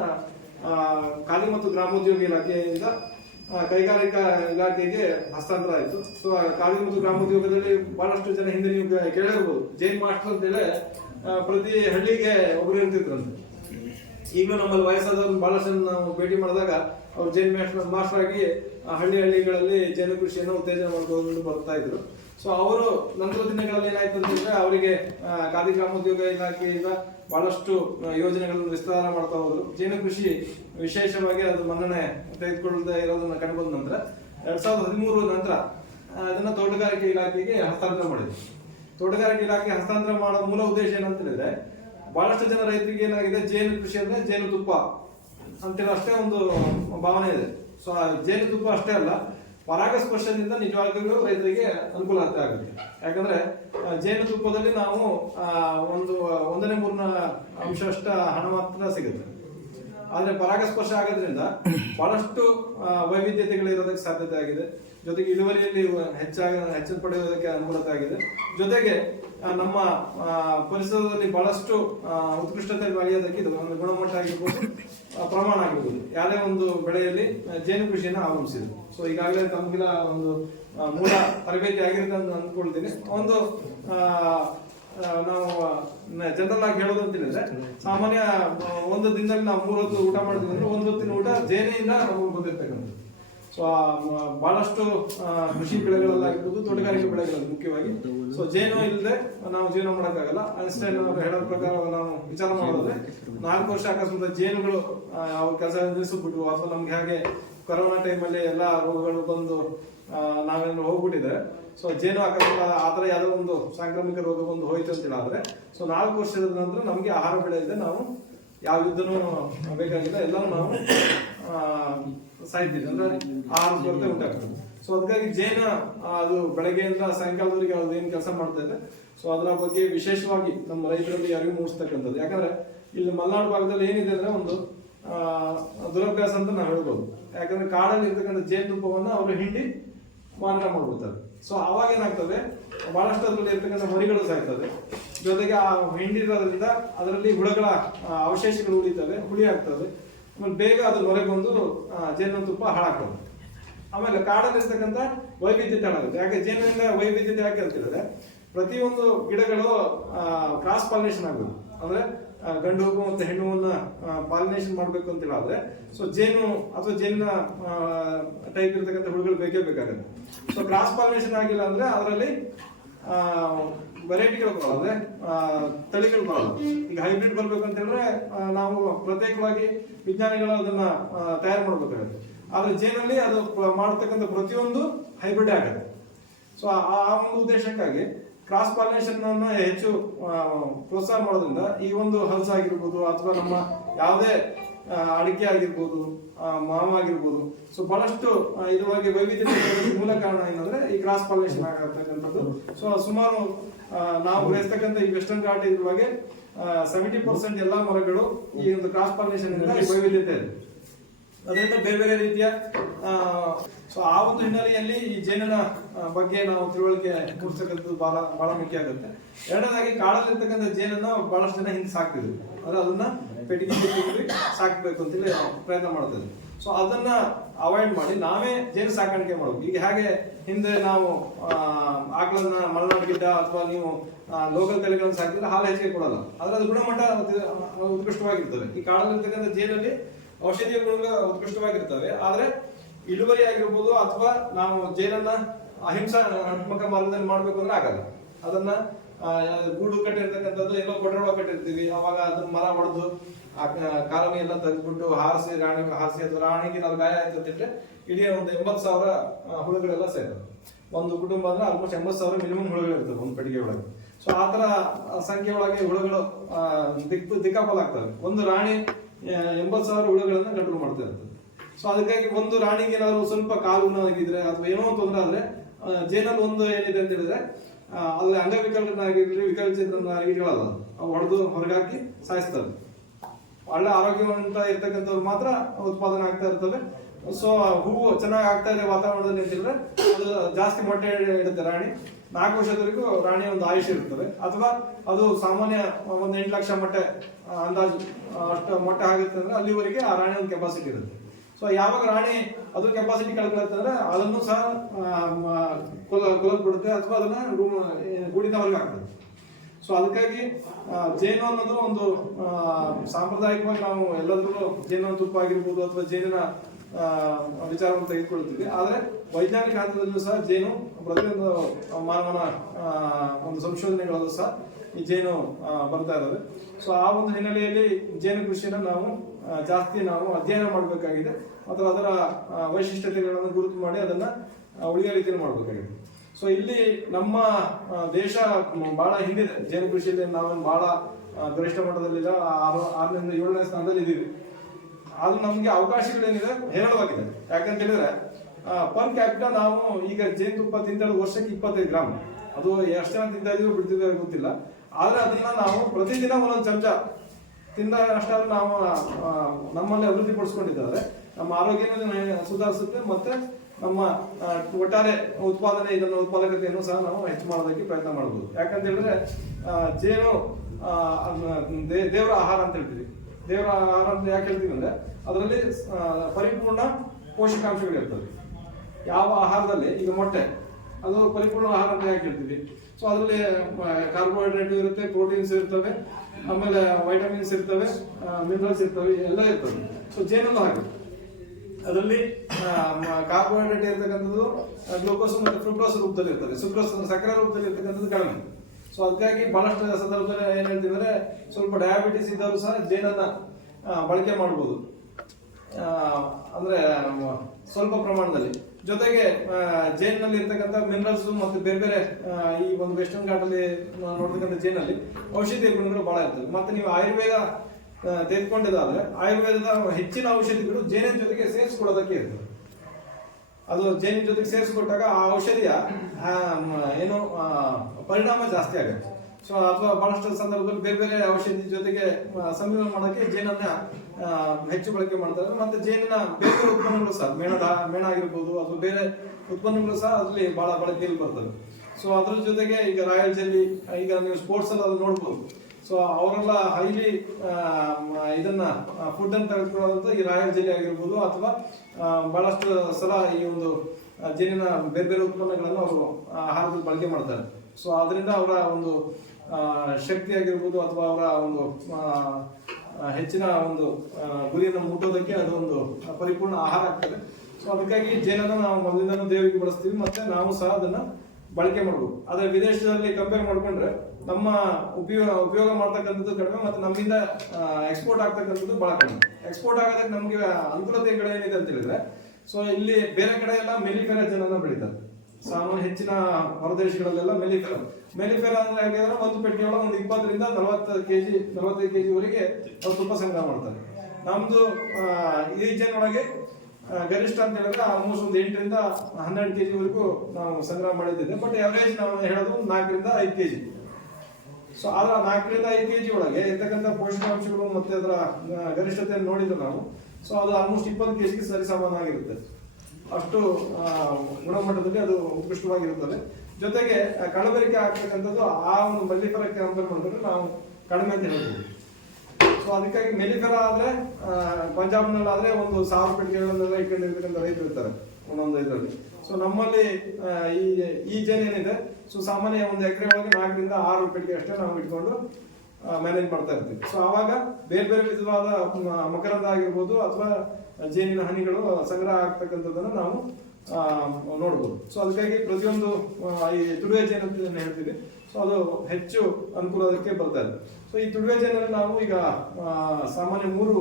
ಖಾದಿ ಮತ್ತು ಗ್ರಾಮೋದ್ಯೋಗ ಇಲಾಖೆಯಿಂದ ಕೈಗಾರಿಕಾ ಇಲಾಖೆಗೆ ಹಸ್ತಾಂತರ ಆಯಿತು. ಸೊ ಖಾದಿ ಮತ್ತು ಗ್ರಾಮೋದ್ಯೋಗದಲ್ಲಿ ಬಹಳಷ್ಟು ಜನ ಹಿಂದೆ ನೀವು ಕೇಳಿರ್ಬೋದು. ಜೈನ್ ಮಾಸ್ಟರ್ ಅಂತೇಳಿ ಪ್ರತಿ ಹಳ್ಳಿಗೆ ಒಬ್ಬರು ಇರ್ತಿದ್ರಂತೆ ಈಗಲೂ ನಮ್ಮಲ್ಲಿ ವಯಸ್ಸಾದವ್ರು ಬಹಳಷ್ಟು ನಾವು ಭೇಟಿ ಮಾಡಿದಾಗ ಅವ್ರು ಜೈನ್ ಮಾಸ್ಟರ್ ಮಾಸ್ಟರ್ ಆಗಿ ಹಳ್ಳಿ ಹಳ್ಳಿಗಳಲ್ಲಿ ಜೈನ ಕೃಷಿಯನ್ನು ಉತ್ತೇಜನ ಮಾಡ್ಕೊಂಡು ಬರ್ತಾ ಇದ್ರು. ಸೊ ಅವರು ನಂತರ ದಿನಗಳಲ್ಲಿ ಏನಾಯ್ತು ಅಂತಂದ್ರೆ ಅವರಿಗೆ ಖಾದಿ ಗ್ರಾಮೋದ್ಯೋಗ ಇಲಾಖೆಯಿಂದ ಬಹಳಷ್ಟು ಯೋಜನೆಗಳನ್ನು ವಿಸ್ತಾರ ಮಾಡ್ತಾ ಹೋದ್ರು. ಜೈನ ಕೃಷಿ ವಿಶೇಷವಾಗಿ ಅದು ಮನ್ನಣೆ ತೆಗೆದುಕೊಳ್ಳದೆ ಇರೋದನ್ನ ಕಂಡುಬಂದ ನಂತರ ಎರಡ್ ಸಾವಿರದ ಹದಿಮೂರು ನಂತರ ಅದನ್ನ ತೋಟಗಾರಿಕೆ ಇಲಾಖೆಗೆ ಹಸ್ತಾಂತರ ಮಾಡಿದ್ರು. ತೋಟಗಾರಿಕೆ ಇಲಾಖೆ ಹಸ್ತಾಂತರ ಮಾಡೋ ಮೂಲ ಉದ್ದೇಶ ಏನಂತ ಹೇಳಿದ್ರೆ, ಬಹಳಷ್ಟು ಜನ ರೈತರಿಗೆ ಏನಾಗಿದೆ, ಜೇನು ಕೃಷಿ ಅಂದ್ರೆ ಜೇನು ತುಪ್ಪ. ಅಂತೇಳಿ ಅಷ್ಟೇ ಒಂದು ಭಾವನೆ ಇದೆ. ಸೊ ಜೇನು ತುಪ್ಪ ಅಷ್ಟೇ ಅಲ್ಲ, ಪರಾಗಸ್ಪರ್ಶದಿಂದ ನಿಜವಾಗಿಯೂ ರೈತರಿಗೆ ಅನುಕೂಲ ಆಗ್ತಾ ಆಗುತ್ತೆ. ಯಾಕಂದ್ರೆ ಜೇನು ತುಪ್ಪದಲ್ಲಿ ನಾವು ಒಂದು, ಒಂದನೇ ಮೂರನ ಅಂಶ ಅಷ್ಟ ಹಣ ಮಾತ್ರ ಸಿಗುತ್ತೆ. ಆದ್ರೆ ಪರಾಗಸ್ಪರ್ಶ ಆಗೋದ್ರಿಂದ ಬಹಳಷ್ಟು ವೈವಿಧ್ಯತೆಗಳಿರೋದಕ್ಕೆ ಸಾಧ್ಯತೆ ಆಗಿದೆ. ಜೊತೆಗೆ ಇಳುವರಿಯಲ್ಲಿ ಹೆಚ್ಚಾಗ ಹೆಚ್ಚು ಪಡೆಯೋದಕ್ಕೆ ಅನುಕೂಲತೆ ಜೊತೆಗೆ ನಮ್ಮ ಪರಿಸರದಲ್ಲಿ ಬಹಳಷ್ಟು ಉತ್ಕೃಷ್ಟತೆ ಬೆಳೆಯೋದಕ್ಕೆ ಇದು ಒಂದು ಗುಣಮಟ್ಟ ಆಗಿರ್ಬೋದು ಪ್ರಮಾಣ ಆಗಿರ್ಬೋದು. ಯಾವುದೇ ಒಂದು ಬೆಳೆಯಲ್ಲಿ ಜೇನು ಕೃಷಿಯನ್ನು ಆರಂಭಿಸಿದ್ರು. ಸೊ ಈಗಾಗಲೇ ತಮಗಿಲ್ಲ ಒಂದು ಮೂಲ ತರಬೇತಿ ಆಗಿರುತ್ತೆ ಅಂತ ಅಂದ್ಕೊಳ್ತೀನಿ. ಒಂದು ನಾವು ಜನರಲ್ ಆಗಿ ಹೇಳೋದು ಅಂತ ಹೇಳಿದ್ರೆ, ಸಾಮಾನ್ಯ ಒಂದು ದಿನದಲ್ಲಿ ನಾವು ಮೂರು ಹೊತ್ತು ಊಟ ಮಾಡ್ತೀವಿ ಒಂದು ಹೊತ್ತಿನ ಊಟ ಜೇನಿಯಿಂದ ಬಂದಿರ್ತಕ್ಕಂಥದ್ದು. ಸೊ ಬಹಳಷ್ಟು ಕೃಷಿ ಬೆಳೆಗಳಲ್ಲಾಗಿರ್ಬೋದು ತೋಟಗಾರಿಕೆ ಬೆಳೆಗಳಲ್ಲಿ ಮುಖ್ಯವಾಗಿ. ಸೊ ಜೇನು ಇಲ್ಲದೆ ನಾವು ಜೀವನ ಮಾಡೋಕ್ಕಾಗಲ್ಲ. ಐನ್ಸ್ಟೈನ್ ಅವರು ಹೇಳೋ ಪ್ರಕಾರ ನಾವು ವಿಚಾರ ಮಾಡೋದ್ರೆ ನಾಲ್ಕು ವರ್ಷ ಅಕಸ್ಮಾತ್ ಜೇನುಗಳು ಅವ್ರ ಕೆಲಸ ನಿಲ್ಲಿಸ್ಬಿಟ್ವು. ಅಥವಾ ನಮ್ಗೆ ಹಾಗೆ ಕೊರೋನಾ ಟೈಮಲ್ಲಿ ಎಲ್ಲ ರೋಗಗಳು ಬಂದು ನಾವೇನು ಹೋಗ್ಬಿಟ್ಟಿದ್ರೆ ಸೊ ಜೇನು ಅಕಸ್ಮಾತ್ ಆ ಥರ ಯಾವುದೋ ಒಂದು ಸಾಂಕ್ರಾಮಿಕ ರೋಗ ಬಂದು ಹೋಯ್ತು ಅಂತ ಹೇಳಿದ್ರೆ ಸೊ ನಾಲ್ಕು ವರ್ಷದ ನಂತರ ನಮಗೆ ಆಹಾರ ಬೆಳೆ ಇದೆ ನಾವು ಯಾವ ಯುದ್ಧನೂ ಬೇಕಾಗಿಲ್ಲ. ಎಲ್ಲರೂ ನಾವು ಸಾಯ್ತೀವಿ. ಅಂದ್ರೆ ಆರು ಕೊರತೆ ಉಂಟಾಗ್ತದೆ. ಸೊ ಅದಕ್ಕಾಗಿ ಜೇನ ಅದು ಬೆಳಗ್ಗೆಯಿಂದ ಸಾಯಂಕಾಲದವರೆಗೆ ಅದು ಏನು ಕೆಲಸ ಮಾಡ್ತಾ ಇದೆ ಸೊ ಅದರ ಬಗ್ಗೆ ವಿಶೇಷವಾಗಿ ನಮ್ಮ ರೈತರಲ್ಲಿ ಅರಿವು ಮೂಡಿಸ್ತಕ್ಕಂಥದ್ದು. ಯಾಕಂದ್ರೆ ಇಲ್ಲಿ ಮಲೆನಾಡು ಭಾಗದಲ್ಲಿ ಏನಿದೆ ಅಂದ್ರೆ ಒಂದು ದುರಭ್ಯಾಸ ಅಂತ ನಾವು ಹೇಳ್ಬೋದು. ಯಾಕಂದ್ರೆ ಕಾಡಲ್ಲಿ ಇರ್ತಕ್ಕಂಥ ಜೇನುತುಪ್ಪವನ್ನು ಅವರು ಹಿಂಡಿ ಮಾರಾಟ ಮಾಡ್ಬಿಡ್ತಾರೆ. ಸೊ ಅವಾಗ ಏನಾಗ್ತದೆ, ಬಹಳಷ್ಟು ಅದರಲ್ಲಿ ಇರ್ತಕ್ಕಂಥ ಮರಿಗಳು ಸಾಯ್ತದೆ. ಜೊತೆಗೆ ಆ ಹಿಂಡಿರೋದ್ರಿಂದ ಅದರಲ್ಲಿ ಹುಳಗಳ ಅವಶೇಷಗಳು ಉಳಿತವೆ, ಹುಳಿ ಆಗ್ತದೆ ಆಮೇಲೆ ಬೇಗ ಅದು ಹೊರಗೆ ಬಂದು ಜೇನು ತುಪ್ಪ ಹಾಳಾಗ್ತದೆ. ಆಮೇಲೆ ಕಾಡಲ್ಲಿ ಇರ್ತಕ್ಕಂಥ ವೈವಿಧ್ಯತೆ ಹಾಳಾಗುತ್ತೆ ಯಾಕೆ ಜೇನಿನಿಂದ ವೈವಿಧ್ಯತೆ ಯಾಕೆ ಅಂತ ಪ್ರತಿಯೊಂದು ಗಿಡಗಳು ಕ್ರಾಸ್ ಪಾಲಿನೇಷನ್ ಆಗೋದು. ಅಂದ್ರೆ ಗಂಡು ಹೂವು ಮತ್ತು ಹೆಣ್ಣು ಹೂವನ್ನ ಪಾಲಿನೇಷನ್ ಮಾಡಬೇಕು ಅಂತ ಹೇಳಿದ್ರೆ ಸೊ ಜೇನು ಅಥವಾ ಜೇನಿನ ಟೈಪ್ ಇರ್ತಕ್ಕಂಥ ಹುಳುಗಳು ಬೇಕೇ ಬೇಕಾಗುತ್ತೆ. ಸೊ ಕ್ರಾಸ್ ಪಾಲಿನೇಷನ್ ಆಗಿಲ್ಲ ಅಂದ್ರೆ, ಅದರಲ್ಲಿ ವೆರೈಟಿಗಳು ಅಂದ್ರೆ ತಳಿಗಳು ಬರಲ್ಲ. ಈಗ ಹೈಬ್ರಿಡ್ ಬರ್ಬೇಕು ಅಂತ ಹೇಳಿದ್ರೆ ನಾವು ಪ್ರತ್ಯೇಕವಾಗಿ ವಿಜ್ಞಾನಿಗಳು ಅದನ್ನ ತಯಾರು ಮಾಡ್ಬೇಕಾಗುತ್ತೆ. ಆದ್ರೆ ಜೇನಲ್ಲಿ ಅದು ಮಾಡ್ತಕ್ಕಂಥ ಪ್ರತಿಯೊಂದು ಹೈಬ್ರಿಡ್ ಆಗುತ್ತೆ. ಸೊ ಆ ಒಂದು ಉದ್ದೇಶಕ್ಕಾಗಿ ಕ್ರಾಸ್ ಪಾಲಿನೇಷನ್ ಅನ್ನ ಹೆಚ್ಚು ಪ್ರೋತ್ಸಾಹ ಮಾಡೋದ್ರಿಂದ ಈ ಒಂದು ಹಲಸ ಆಗಿರ್ಬೋದು ಅಥವಾ ನಮ್ಮ ಯಾವುದೇ ಅಡಿಕೆ ಆಗಿರ್ಬೋದು ಮಾವ ಆಗಿರ್ಬೋದು. ಸೊ ಬಹಳಷ್ಟು ಇದು ಇದುವಾಗಿ ವೈವಿಧ್ಯತೆ ಮೂಲ ಕಾರಣ ಏನಂದ್ರೆ ಈ ಕ್ರಾಸ್ ಪಾಲಿನೇಷನ್ ಆಗತಕ್ಕಂಥದ್ದು. ಸೊ ಸುಮಾರು ನಾವು ಬೆಳೆಸ್ತಕ್ಕಂಥ ಈ ವೆಸ್ಟರ್ನ್ ಘಾಟ್ ಇದ್ರೊಳಗೆ ಸೆವೆಂಟಿ ಪರ್ಸೆಂಟ್ ಎಲ್ಲಾ ಮರಗಳು ಈ ಒಂದು ಕ್ರಾಸ್ ಪಾಲಿನೇಷನ್ ವೈವಿಧ್ಯತೆ ಇದೆ. ಅದರಿಂದ ಬೇರೆ ಬೇರೆ ರೀತಿಯ ಸೊ ಆ ಒಂದು ಹಿನ್ನೆಲೆಯಲ್ಲಿ ಈ ಜೇನಿನ ಬಗ್ಗೆ ನಾವು ತಿಳುವಳಿಕೆ ಮೂಡಿಸ್ತಕ್ಕಂಥದ್ದು ಬಹಳ ಬಹಳ ಮುಖ್ಯ ಆಗುತ್ತೆ. ಎರಡನೇದಾಗಿ ಕಾಡಲ್ಲಿರ್ತಕ್ಕಂಥ ಜೇನನ್ನ ಬಹಳಷ್ಟು ಜನ ಹಿಂದೆ ಸಾಕ್ತಿದ್ರು. ಅಂದ್ರೆ ಅದನ್ನ ಪೆಟ್ಟಿಗೆ ಸಾಕ್ಬೇಕು ಅಂತೇಳಿ ಪ್ರಯತ್ನ ಮಾಡ್ತಿದ್ರು. ಸೊ ಅದನ್ನ ಅವಾಯ್ಡ್ ಮಾಡಿ, ನಾವೇ ಜೇನು ಸಾಕಾಣಿಕೆ ಮಾಡಬೇಕು. ಈಗ ಹಾಗೆ ಹಿಂದೆ ನಾವು ಆಕಳನ್ನ, ಮಲೆನಾಡು ಗಿಡ್ಡ ಅಥವಾ ನೀವು ಲೋಕಲ್ ತಳಿಗಳನ್ನು ಸಾಕಿದ್ರೆ ಹಾಲು ಹೆಚ್ಚಿಗೆ ಕೊಡಲ್ಲ. ಆದ್ರೆ ಅದು ಗುಣಮಟ್ಟ ಉತ್ಕೃಷ್ಟವಾಗಿರ್ತದೆ. ಈ ಕಾಡಲ್ಲಿರ್ತಕ್ಕಂಥ ಜೇನಲ್ಲಿ ಔಷಧೀಯ ಗುಣಗಳು ಉತ್ಕೃಷ್ಟವಾಗಿರ್ತವೆ. ಆದ್ರೆ ಇಳುವರಿ ಆಗಿರ್ಬೋದು ಅಥವಾ ನಾವು ಜೇನನ್ನ ಅಹಿಂಸಾತ್ಮಕ ಮಾರ್ಗದಲ್ಲಿ ಮಾಡಬೇಕು ಅಂದ್ರೆ ಆಗಲ್ಲ. ಅದನ್ನ ಗೂಡು ಕಟ್ಟಿರ್ತಕ್ಕಂಥದ್ದು, ಎಲ್ಲೋ ಕೊಡರೊಳ ಕಟ್ಟಿರ್ತೀವಿ. ಅವಾಗ ಅದನ್ನ ಮರ ಹೊಡೆದು ಕಾಲನಿ ಎಲ್ಲ ತೆಗೆದ್ಬಿಟ್ಟು ಹಾರಿಸಿ ರಾಣಿ ಹಾರಿಸಿ ಅಥವಾ ರಾಣಿಗೆ ನಾವು ಗಾಯ ಆಯ್ತು ಅಂತಂದ್ರೆ ಇಡೀ ಒಂದು ಎಂಬತ್ತು ಸಾವಿರ ಆ, ಹುಳುಗಳೆಲ್ಲ ಸೇರ್ತವೆ ಒಂದು ಕುಟುಂಬ ಅಂದ್ರೆ ಆಲ್ಮೋಸ್ಟ್ ಎಂಬತ್ತು ಸಾವಿರ ಮಿನಿಮಮ್ ಹುಳುಗಳು ಇರ್ತವೆ ಒಂದು ಪೆಟ್ಟಿಗೆ ಒಳಗೆ. ಸೊ ಆ ತರ ಸಂಖ್ಯೆ ಒಳಗೆ ಹುಳುಗಳು ದಿಕ್ಕು ದಿಕ್ ದಿಕ್ಕಾಪಲ್ ಆಗ್ತವೆ. ಒಂದು ರಾಣಿ ಎಂಬತ್ತು ಸಾವಿರ ಹುಳುಗಳನ್ನ ಕಂಟ್ರೋಲ್ ಮಾಡ್ತಾ ಇರ್ತದೆ. ಸೊ ಅದಕ್ಕಾಗಿ ಒಂದು ರಾಣಿಗೆ ಏನಾದ್ರು ಸ್ವಲ್ಪ ಕಾಲು ಆಗಿದ್ರೆ ಅಥವಾ ಏನೋ ತೊಂದರೆ ಆದ್ರೆ ಆ, ಜೇನಲ್ಲಿ ಒಂದು ಏನಿದೆ ಅಂತ ಹೇಳಿದ್ರೆ ಆ, ಅಲ್ಲಿ ಅಂಗವಿಕಲನಾಗಿರ್ಲಿ ಅವು ಹೊಡೆದು ಹೊರಗಾಕಿ ಸಾಯಿಸ್ತವೆ ಒಳ್ಳೆ ಆರೋಗ್ಯವಂತ ಇರ್ತಕ್ಕಂಥವ್ರು ಮಾತ್ರ ಉತ್ಪಾದನೆ ಆಗ್ತಾ ಇರ್ತವೆ ಸೊ ಹೂವು ಚೆನ್ನಾಗಿ ಆಗ್ತಾ ಇದೆ ವಾತಾವರಣದಲ್ಲಿ ಅಂತ ಹೇಳಿದ್ರೆ ಅದು ಜಾಸ್ತಿ ಮೊಟ್ಟೆ ಇಡುತ್ತೆ ರಾಣಿ. ನಾಲ್ಕು ವರ್ಷದವರೆಗೂ ರಾಣಿ ಒಂದು ಆಯುಷ್ ಇರ್ತದೆ ಅಥವಾ ಅದು ಸಾಮಾನ್ಯ ಒಂದು ಎಂಟು ಲಕ್ಷ ಮೊಟ್ಟೆ ಅಂದಾಜು ಅಷ್ಟು ಮೊಟ್ಟೆ ಆಗುತ್ತೆ ಅಂದ್ರೆ ಅಲ್ಲಿವರೆಗೆ ಆ ರಾಣಿ ಒಂದು ಕೆಪಾಸಿಟಿ ಇರುತ್ತೆ. ಸೊ ಯಾವಾಗ ರಾಣಿ ಅದು ಕೆಪಾಸಿಟಿ ಕಳ್ಕೊಳತ್ತೆ ಅಂದ್ರೆ ಅದನ್ನು ಸಹ ಕೊಲ ಕೊಲಕ್ ಬಿಡುತ್ತೆ ಅಥವಾ ಅದನ್ನ ರೂಮ್ ಗೂಡಿನ ಆಗ್ತದೆ ಸೊ ಅದಕ್ಕಾಗಿ ಜೇನು ಅನ್ನೋದು ಒಂದು ಸಾಂಪ್ರದಾಯಿಕವಾಗಿ ನಾವು ಎಲ್ಲದರಲ್ಲೂ ಜೇನು ತುಪ್ಪ ಆಗಿರ್ಬೋದು ಅಥವಾ ಜೇನಿನ ವಿಚಾರವನ್ನು ತೆಗೆದುಕೊಳ್ತೀವಿ ಆದರೆ, ವೈಜ್ಞಾನಿಕ ಹಂತದಲ್ಲೂ ಸಹ ಜೇನು ಪ್ರತಿಯೊಂದು ಮಾನವನ ಒಂದು ಸಂಶೋಧನೆಗಳಲ್ಲೂ ಸಹ ಈ ಜೇನು ಬರ್ತಾ ಇರೋದು ಸೊ ಆ ಒಂದು ಹಿನ್ನೆಲೆಯಲ್ಲಿ ಜೇನು ಕೃಷಿಯನ್ನು ನಾವು ಜಾಸ್ತಿ ನಾವು ಅಧ್ಯಯನ ಮಾಡಬೇಕಾಗಿದೆ. ಅಥವಾ ಅದರ ವೈಶಿಷ್ಟ್ಯತೆಗಳನ್ನು ಗುರುತು ಮಾಡಿ ಅದನ್ನು ಉಳಿಯ ರೀತಿಯಲ್ಲಿ ಮಾಡಬೇಕಾಗಿದೆ. ಸೊ ಇಲ್ಲಿ ನಮ್ಮ ದೇಶ ಬಹಳ ಹಿಂದಿದೆ. ಜೇನು ಕೃಷಿಯಲ್ಲಿ ನಾವು ಬಹಳ ಗರಿಷ್ಠ ಮಟ್ಟದಲ್ಲಿಲ್ಲ ಆರು ಆರರಿಂದ ಏಳನೇ ಸ್ಥಾನದಲ್ಲಿ ಇದ್ದೀವಿ. ಆದ್ರೂ ನಮಗೆ ಅವಕಾಶಗಳೇನಿದೆ, ಹೇರಳವಾಗಿದೆ. ಯಾಕಂತ ಹೇಳಿದ್ರೆ ಪರ್ ಕ್ಯಾಪಿಟ ನಾವು ಈಗ ಜೇನುತುಪ್ಪ ತಿಂತಾಳೆ ವರ್ಷಕ್ಕೆ ಇಪ್ಪತ್ತೈದು ಗ್ರಾಮ್ ಅದು ಎಷ್ಟು ಜನ ತಿಂತಾ ಇದೀವೋ ಗೊತ್ತಿಲ್ಲ. ಆದ್ರೆ ಅದನ್ನ ನಾವು ಪ್ರತಿದಿನ ಒಂದೊಂದು ಚಮಚ ತಿಂದ ಅಷ್ಟಾದ್ರೂ ನಾವು ನಮ್ಮಲ್ಲಿ ಅಭಿವೃದ್ಧಿ ಪಡಿಸ್ಕೊಂಡಿದ್ದಾರೆ ನಮ್ಮ ಆರೋಗ್ಯನ ಸುಧಾರಿಸುತ್ತೆ. ಮತ್ತೆ ನಮ್ಮ ಒಟ್ಟಾರೆ ಉತ್ಪಾದನೆ, ಇದನ್ನು ಉತ್ಪಾದಕತೆಯನ್ನು ಸಹ ನಾವು ಹೆಚ್ಚು ಮಾಡೋದಕ್ಕೆ ಪ್ರಯತ್ನ ಮಾಡಬಹುದು ಯಾಕಂತ ಹೇಳಿದ್ರೆ ಜೇನು ದೇವರ ಆಹಾರ ಅಂತ ಹೇಳ್ತೀವಿ. ದೇವರ ಆಹಾರ ಅಂತ ಯಾಕೆ ಹೇಳ್ತೀವಿ ಅಂದ್ರೆ, ಅದರಲ್ಲಿ ಪರಿಪೂರ್ಣ ಪೋಷಕಾಂಶಗಳು ಇರ್ತವೆ. ಯಾವ ಆಹಾರದಲ್ಲಿ, ಈಗ ಮೊಟ್ಟೆ, ಅದು ಪರಿಪೂರ್ಣ ಆಹಾರ ಅಂತ ಯಾಕೆ ಹೇಳ್ತೀವಿ? ಸೊ ಅದರಲ್ಲಿ ಕಾರ್ಬೋಹೈಡ್ರೇಟ್ ಇರುತ್ತೆ ಪ್ರೋಟೀನ್ಸ್ ಇರ್ತವೆ, ಆಮೇಲೆ ವೈಟಮಿನ್ಸ್ ಇರ್ತವೆ ಮಿನರಲ್ಸ್ ಇರ್ತವೆ, ಎಲ್ಲ ಇರ್ತವೆ. ಸೊ ಜೇನಲ್ಲೂ ಹಾಗೆ ಅದರಲ್ಲಿ ಕಾರ್ಬೋಹೈಡ್ರೇಟ್ ಇರ್ತಕ್ಕಂಥದ್ದು ಗ್ಲೂಕೋಸ್ ಮತ್ತು ಫ್ರೂಕ್ಟೋಸ್ ರೂಪದಲ್ಲಿ ಇರ್ತದೆ. ಸುಕ್ರೋಸ್ ಸಕ್ಕರೆ ರೂಪದಲ್ಲಿ ಇರ್ತಕ್ಕಂಥದ್ದು ಕಡಿಮೆ. ಸೊ ಅದಕ್ಕಾಗಿ ಬಹಳಷ್ಟು ಸಂದರ್ಭದಲ್ಲಿ ಏನು ಹೇಳ್ತಿದ್ರೆ ಸ್ವಲ್ಪ ಡಯಾಬಿಟಿಸ್ ಇದ್ದವರು ಸಹ ಜೇನನ್ನ ಬಳಕೆ ಮಾಡ್ಬೋದು. ಅಂದ್ರೆ ಸ್ವಲ್ಪ ಪ್ರಮಾಣದಲ್ಲಿ. ಜೊತೆಗೆ ಜೇನಲ್ಲಿ ಇರ್ತಕ್ಕಂಥ ಮಿನರಲ್ಸ್ ಮತ್ತು ಬೇರೆ ಬೇರೆ ಈ ಒಂದು ವೆಸ್ಟರ್ನ್ ಘಾಟಲ್ಲಿ ನೋಡ್ತಕ್ಕಂಥ ಜೇನಲ್ಲಿ ಔಷಧೀಯ ಗುಣಗಳು ಬಹಳ ಇರ್ತವೆ. ಮತ್ತೆ ನೀವು ಆಯುರ್ವೇದ ತೆಗೆದುಕೊಂಡಿದ್ದಾದ್ರೆ ಆಯುರ್ವೇದದ ಹೆಚ್ಚಿನ ಔಷಧಿಗಳು ಜೇನಿನ ಜೊತೆಗೆ ಸೇರಿಸ್ಕೊಳ್ಳೋದಕ್ಕೆ ಇರ್ತದೆ. ಅದು ಜೇನಿನ ಜೊತೆಗೆ ಸೇರಿಸ್ಕೊಟ್ಟಾಗ ಆ ಔಷಧಿಯ ಏನು ಪರಿಣಾಮ ಜಾಸ್ತಿ ಆಗುತ್ತೆ. ಸೊ ಅಥವಾ ಬಹಳಷ್ಟು ಸಂದರ್ಭದಲ್ಲಿ ಬೇರೆ ಬೇರೆ ಔಷಧಿ ಜೊತೆಗೆ ಆ, ಮಾಡೋಕ್ಕೆ ಮಾಡೋಕೆ ಜೇನನ್ನ ಹೆಚ್ಚು ಬಳಕೆ ಮಾಡ್ತಾರೆ. ಮತ್ತೆ ಜೇನಿನ ಬೇರೆ ಬೇರೆ ಉತ್ಪನ್ನಗಳು ಸಹ ಮೇಣದ ಮೇಣ ಆಗಿರ್ಬೋದು ಅಥವಾ ಬೇರೆ ಉತ್ಪನ್ನಗಳು ಸಹ ಅದರಲ್ಲಿ ಬಹಳ ಬಳಕೆಯಲ್ಲಿ ಬರ್ತವೆ ಸೊ ಅದ್ರ ಜೊತೆಗೆ ಈಗ ರಾಯಲ್ ಜೆಲ್ಲಿ ಈಗ ನೀವು ಸ್ಪೋರ್ಟ್ಸ್ ಅಲ್ಲಿ ಅದು ನೋಡ್ಬೋದು. ಸೊ ಅವರೆಲ್ಲ ಹೈಲಿ ಇದನ್ನ ಫುಡ್ ಅಂತ ತೆಗೆದುಕೊಳ್ಳೋದಂತ ಈ ರಾಯಲ್ ಜಿಲ್ಲೆ ಆಗಿರ್ಬೋದು ಅಥವಾ ಬಹಳಷ್ಟು ಸಲ ಈ ಒಂದು ಜೇನಿನ ಬೇರೆ ಬೇರೆ ಉತ್ಪನ್ನಗಳನ್ನು ಅವರು ಆಹಾರದಲ್ಲಿ ಬಳಕೆ ಮಾಡ್ತಾರೆ. ಸೊ ಅದರಿಂದ ಅವರ ಒಂದು ಶಕ್ತಿ ಆಗಿರ್ಬೋದು ಅಥವಾ ಅವರ ಒಂದು ಹೆಚ್ಚಿನ ಒಂದು ಗುರಿಯನ್ನು ಮುಟ್ಟೋದಕ್ಕೆ ಅದು ಒಂದು ಪರಿಪೂರ್ಣ ಆಹಾರ ಆಗ್ತದೆ. ಸೊ ಅದಕ್ಕಾಗಿ ಜೇನನ್ನು ನಾವು ಮೊದಲಿಂದನೂ ದೇವರಿಗೆ ಬಳಸ್ತೀವಿ, ಮತ್ತೆ ನಾವು ಸಹ ಅದನ್ನ ಬಳಕೆ ಮಾಡಬೇಕು ಆದರೆ ವಿದೇಶದಲ್ಲಿ ಕಂಪೇರ್ ಮಾಡಿಕೊಂಡ್ರೆ ನಮ್ಮ ಉಪಯೋಗ ಉಪಯೋಗ ಮಾಡ್ತಕ್ಕಂಥದ್ದು ಕಡಿಮೆ ಮತ್ತೆ ನಮ್ಮಿಂದ ಎಕ್ಸ್ಪೋರ್ಟ್ ಆಗ್ತಕ್ಕಂಥದ್ದು ಬಹಳ ಕಡಿಮೆ. ಎಕ್ಸ್ಪೋರ್ಟ್ ಆಗೋದಕ್ಕೆ ನಮ್ಗೆ ಅನುಕೂಲತೆಗಳೇನಿದೆ ಅಂತ ಹೇಳಿದ್ರೆ ಸೊ ಇಲ್ಲಿ ಬೇರೆ ಕಡೆ ಎಲ್ಲ ಮೆಲಿಫೆರ ಜನನ ಬೆಳೀತಾರೆ. ಸಾಮಾನ್ಯ ಹೆಚ್ಚಿನ ಹೊರದೇಶಗಳಲ್ಲೆಲ್ಲ ಮೆಲಿಫೆರ. ಮೆಲಿಫೆರ ಅಂದ್ರೆ ಹೇಗಿದ್ರೆ ಒಂದು ಪೆಟ್ಟಿಯೊಳಗೆ ಒಂದು ಇಪ್ಪತ್ತರಿಂದ ನಲವತ್ತು ಕೆಜಿ, ನಲವತ್ತೈದು ಕೆಜಿ ವರೆಗೆ ಅವ್ರು ತುಪ್ಪ ಸಂಗ್ರಹ ಮಾಡ್ತಾರೆ. ನಮ್ದು ಈ ಒಳಗೆ ಗರಿಷ್ಠ ಅಂತ ಹೇಳಿದ್ರೆ ಆಲ್ಮೋಸ್ಟ್ ಒಂದು ಎಂಟರಿಂದ ಹನ್ನೆರಡು ಕೆಜಿ ವರೆಗೂ ನಾವು ಸಂಗ್ರಹ ಮಾಡಿದ್ದೇವೆ. ಬಟ್ ಎವರೇಜ್ ನಾವು ಹೇಳೋದು ನಾಲ್ಕರಿಂದ ಐದು ಕೆಜಿ. ಸೊ ಆದ್ರೆ ನಾಲ್ಕರಿಂದ ಐದು ಕೆಜಿ ಒಳಗೆ ಇರ್ತಕ್ಕಂಥ ಪೋಷಕಾಂಶಗಳು ಮತ್ತೆ ಅದರ ಗರಿಷ್ಠತೆಯನ್ನು ನೋಡಿದ್ರೆ ನಾವು ಸೊ ಅದು ಆಲ್ಮೋಸ್ಟ್ ಇಪ್ಪತ್ತು ಕೆಜಿಗೆ ಸರಿ ಸಮಾನವಾಗಿರುತ್ತೆ ಅಷ್ಟು ಗುಣಮಟ್ಟದಲ್ಲಿ ಅದು ಉತ್ಕೃಷ್ಟವಾಗಿರುತ್ತದೆ. ಜೊತೆಗೆ ಕಳಬೆರಿಕೆ ಆಗ್ತಕ್ಕಂಥದ್ದು ಆ ಒಂದು ಮಲ್ಲಿಫರಕ್ಕೆ ಅಂತ ಮಾಡಿದ್ರೆ ನಾವು ಕಡಿಮೆ ಅಂತ ಹೇಳ್ಬೋದು. ಸೊ ಅದಕ್ಕಾಗಿ ಮೆಲಿಫೆರ ಆದ್ರೆ ಪಂಜಾಬ್ನಲ್ಲಿ ಆದ್ರೆ ಒಂದು ಸಾವಿರ ಪೆಟ್ಟಿಗೆಗಳನ್ನೆಲ್ಲ ಇಟ್ಕೊಂಡಿರ್ತಕ್ಕಂಥ ರೈತರು ಇರ್ತಾರೆ, ಒಂದೊಂದು ಇದರಲ್ಲಿ ಸೊ ನಮ್ಮಲ್ಲಿ ಈ ಈ ಜನ ಏನಿದೆ ಸೊ ಸಾಮಾನ್ಯ ಒಂದು ಎಕರೆ ಒಳಗೆ ನಾಲ್ಕರಿಂದ ಆರು ಪೆಟ್ಟಿಗೆ ಅಷ್ಟೇ ನಾವು ಇಟ್ಕೊಂಡು ಮ್ಯಾನೇಜ್ ಮಾಡ್ತಾ ಇರ್ತೀವಿ. ಸೊ ಆವಾಗ ಬೇರೆ ಬೇರೆ ವಿಧವಾದ ಮಕರಂದ ಆಗಿರ್ಬೋದು ಅಥವಾ ಜೇನಿನ ಹನಿಗಳು ಸಂಗ್ರಹ ಆಗ್ತಕ್ಕಂಥದ್ದನ್ನು ನಾವು ನೋಡ್ಬೋದು. ಸೊ ಅದಕ್ಕಾಗಿ ಪ್ರತಿಯೊಂದು ಈ ತುಡುವೆ ಜೇನು ಅಂತ ಹೇಳ್ತೀವಿ. ಸೊ ಅದು ಹೆಚ್ಚು ಅನುಕೂಲಕ್ಕೆ ಬರ್ತಾ ಇದೆ. ಸೊ ಈ ತುಡುವೆ ಜೈನಲ್ಲಿ ನಾವು ಈಗ ಸಾಮಾನ್ಯ ಮೂರು